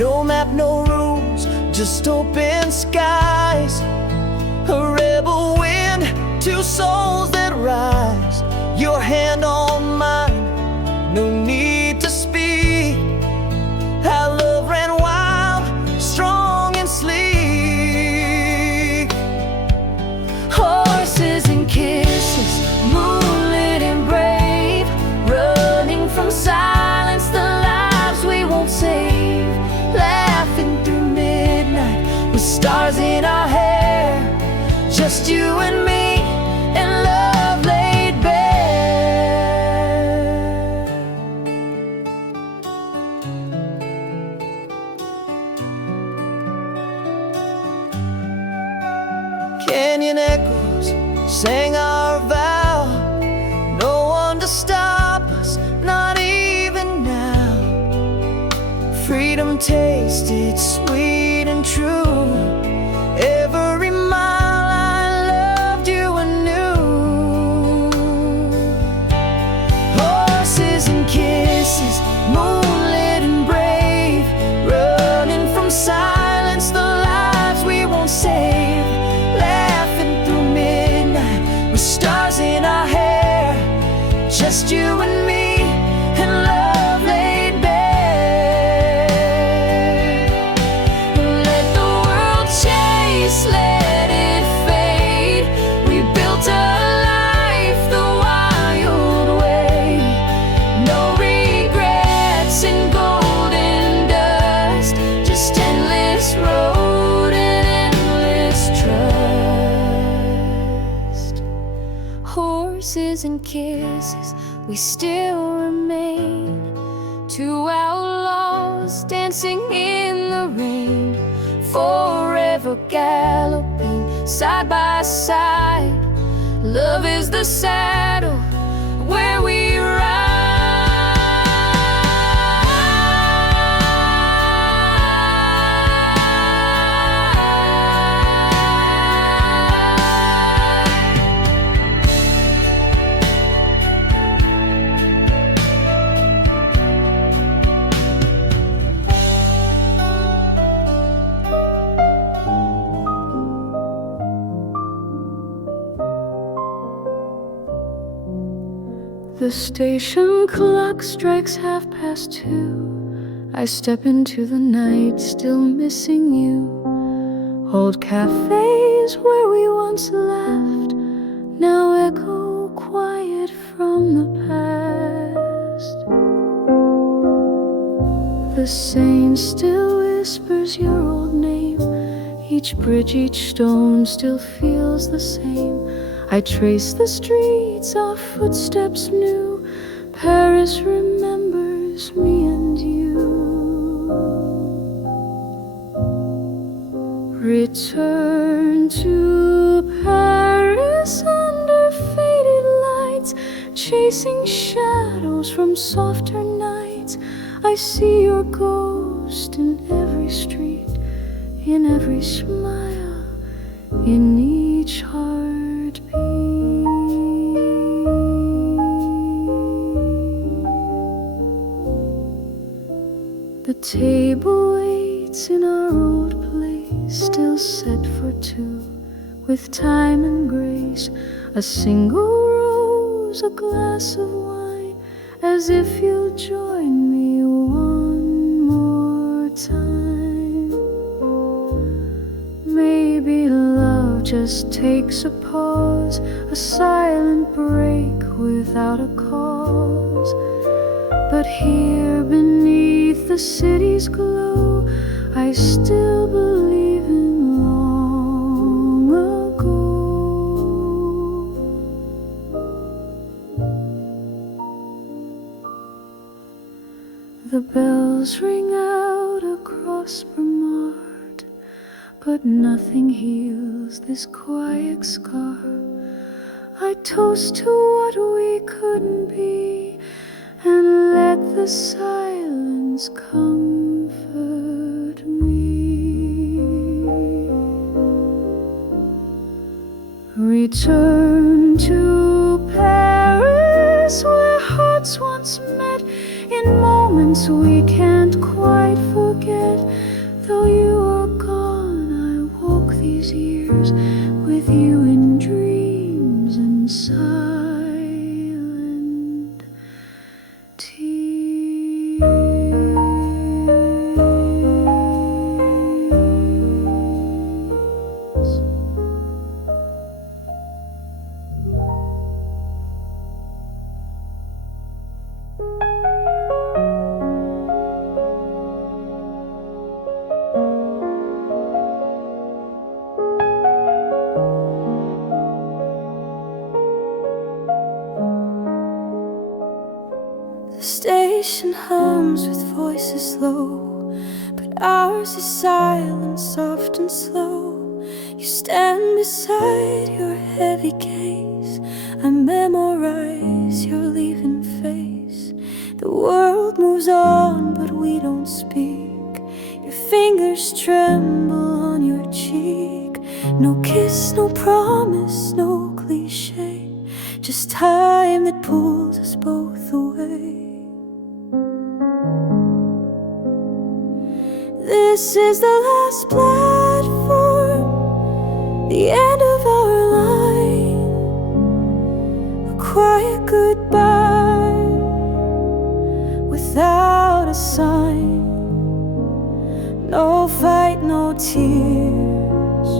No map, no rules, just open skies. A rebel wind, two souls that rise. Your hand on mine, no need to speak. Our love ran wild, strong and sleek. Horses and kisses, moonlit and brave, running from silence, the lives we won't save. Laughing through midnight with stars in our hair, just you and me and love laid bare. Canyon echoes sang our vow, no one to stop us, not even now. Freedom tasted sweet and true, every mile I loved you anew. Horses and kisses, moonlit and brave, running from silence, the lives we won't save. Laughing through midnight with stars in our hair, just you and me and love laid bare. Let the world chase, let it fade. We built a life the wild way, no regrets in golden dust, just endless road and endless trust. Horses and kisses, we still remain, two outlaws dancing in the rain, forever galloping side by side. Love is the saddle where we ride. The station clock strikes 2:30. I step into the night, still missing you. Old cafes where we once laughed now echo quiet from the past. The Seine still whispers your old name. Each bridge, each stone still feels the same. I trace the streets, our footsteps new. Paris remembers me and you. Return to Paris under faded lights, chasing shadows from softer nights. I see your ghost in every street, in every smile, in each heartbeat. The table waits in our old place, still set for two, with time and grace. A single rose, a glass of wine, as if you'll join me one more time. Maybe love just takes a pause, a silent break without a cause. But here beneath the city's glow, I still believe in long ago. The bells ring out across Montmartre, but nothing heals this quiet scar. I toast to what we couldn't be, and let the silence comfort me. Return to Paris, where hearts once met, in moments we can't quite forget. Though you are gone, I walk these years with you in dreams and silent tears. The station hums with voices low, but ours is silent, soft and slow. You stand beside your heavy case, I memorize your leaving face. The world moves on, but we don't speak. Your fingers tremble on your cheek. No kiss, no promise, no cliche, just time that pulls us both away. This is the last platform, the end of our line. A quiet goodbye without a sign. No fight, no tears,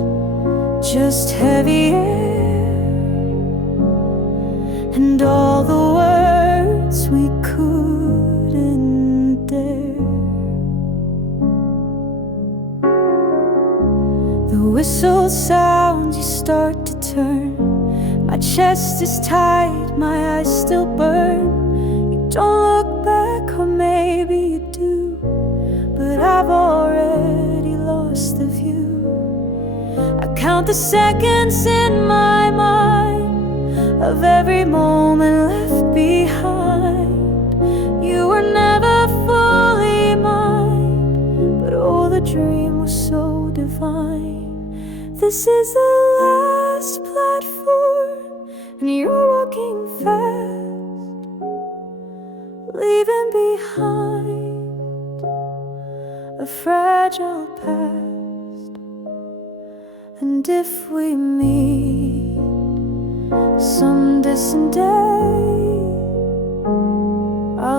just heavy air, and all the words we couldn't dare. The whistle sounds, you start to turn. My chest is tight, my eyes still burn. You don't look back, or maybe you do, but I've already lost the view. I count the seconds in my mind of every moment left behind. You were never fully mine, but oh, the dream was so divine. This is the last platform, and you're walking fast, leaving behind a fragile past. And if we meet some distant day,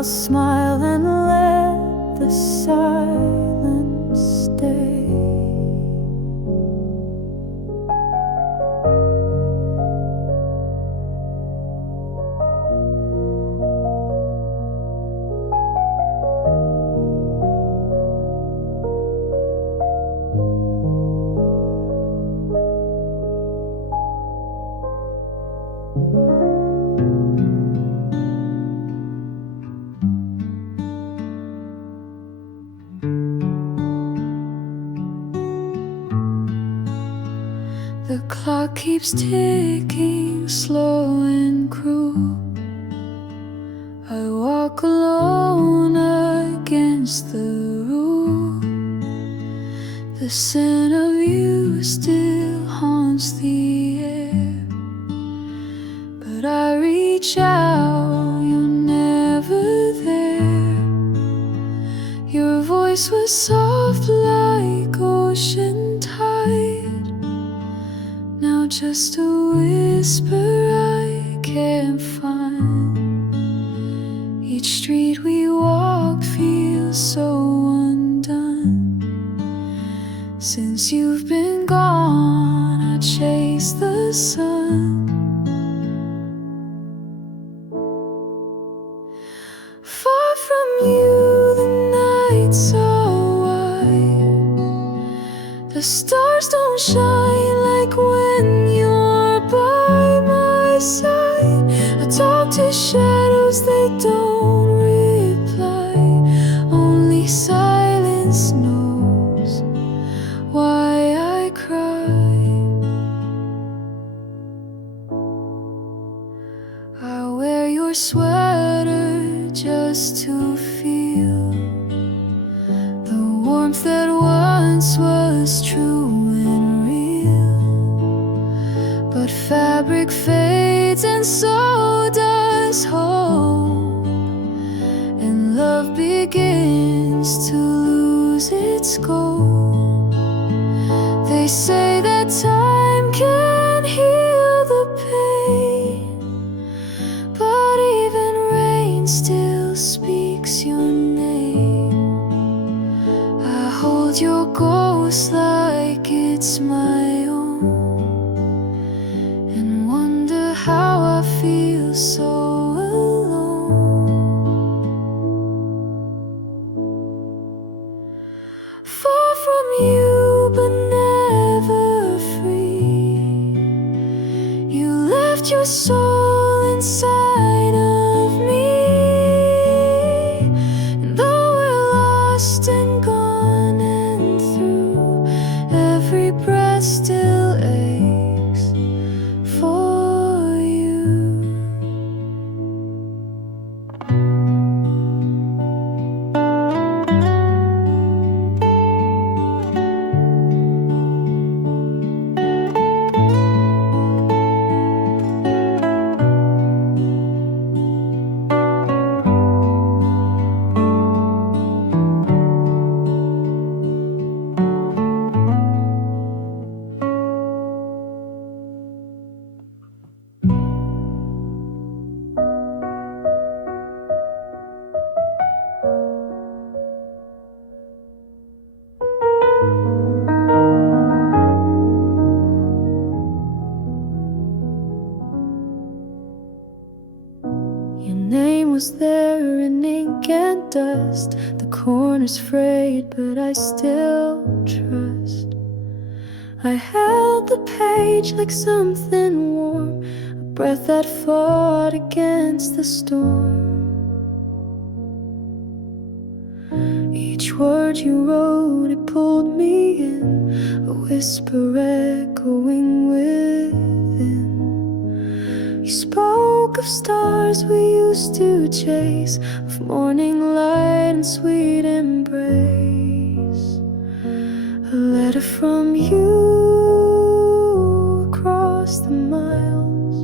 I'll smile and let the silence stay. The clock keeps ticking, slow and cruel. I walk alone against the rule. The scent of you still haunts the air, but I reach out, you're never there. Your voice was soft like ocean tide, now just a whisper I can't find. Each street we walked feels so undone. Since you've been gone, I chase the sun. Far from you, the nights are wide. The stars don't shine like when you're by my side. I talk to shadows, they don't reply. Only silence knows why I cry. I wear your sweater just to feel the warmth that once was true and real. But fabric fades and so does hope, and love begins to lose its goal. They say that time can heal the pain, but even rain still speaks your name. I hold your ghost like it's my own, and wonder how I feel so alone. Far from you, but never free. You left your soul inside of me, and though we're lost and gone and through, every breath still aches for you. Your name was there in ink and dust. The corner's frayed, but I still trust. I held the page like something warm, a breath that fought against the storm. Each word you wrote, it pulled me in, a whisper echoing within. You spoke of stars we used to chase, of morning light and sweet embrace. A letter from you across the miles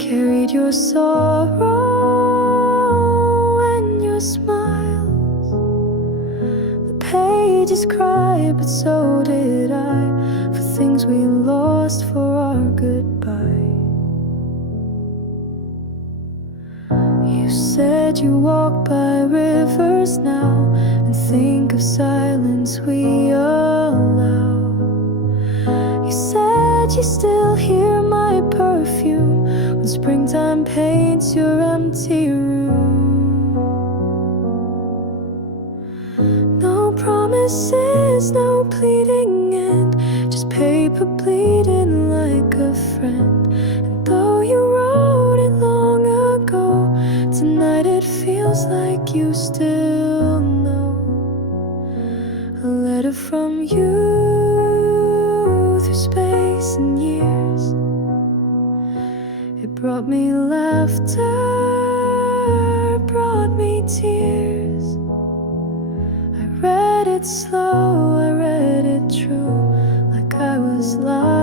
carried your sorrow and your smiles. The pages cried, but so did I, for things we lost, for our goodbye. You said you walk by rivers now and think of silence we allow. You said you still hear my perfume when springtime paints your empty room. No promises, no pleading end, just paper bleeding like a friend. And though you wrote it long ago, tonight it feels like you still know. A letter from you through space and years. It brought me laughter, brought me tears. I read it slow, I read it true, like I was lying.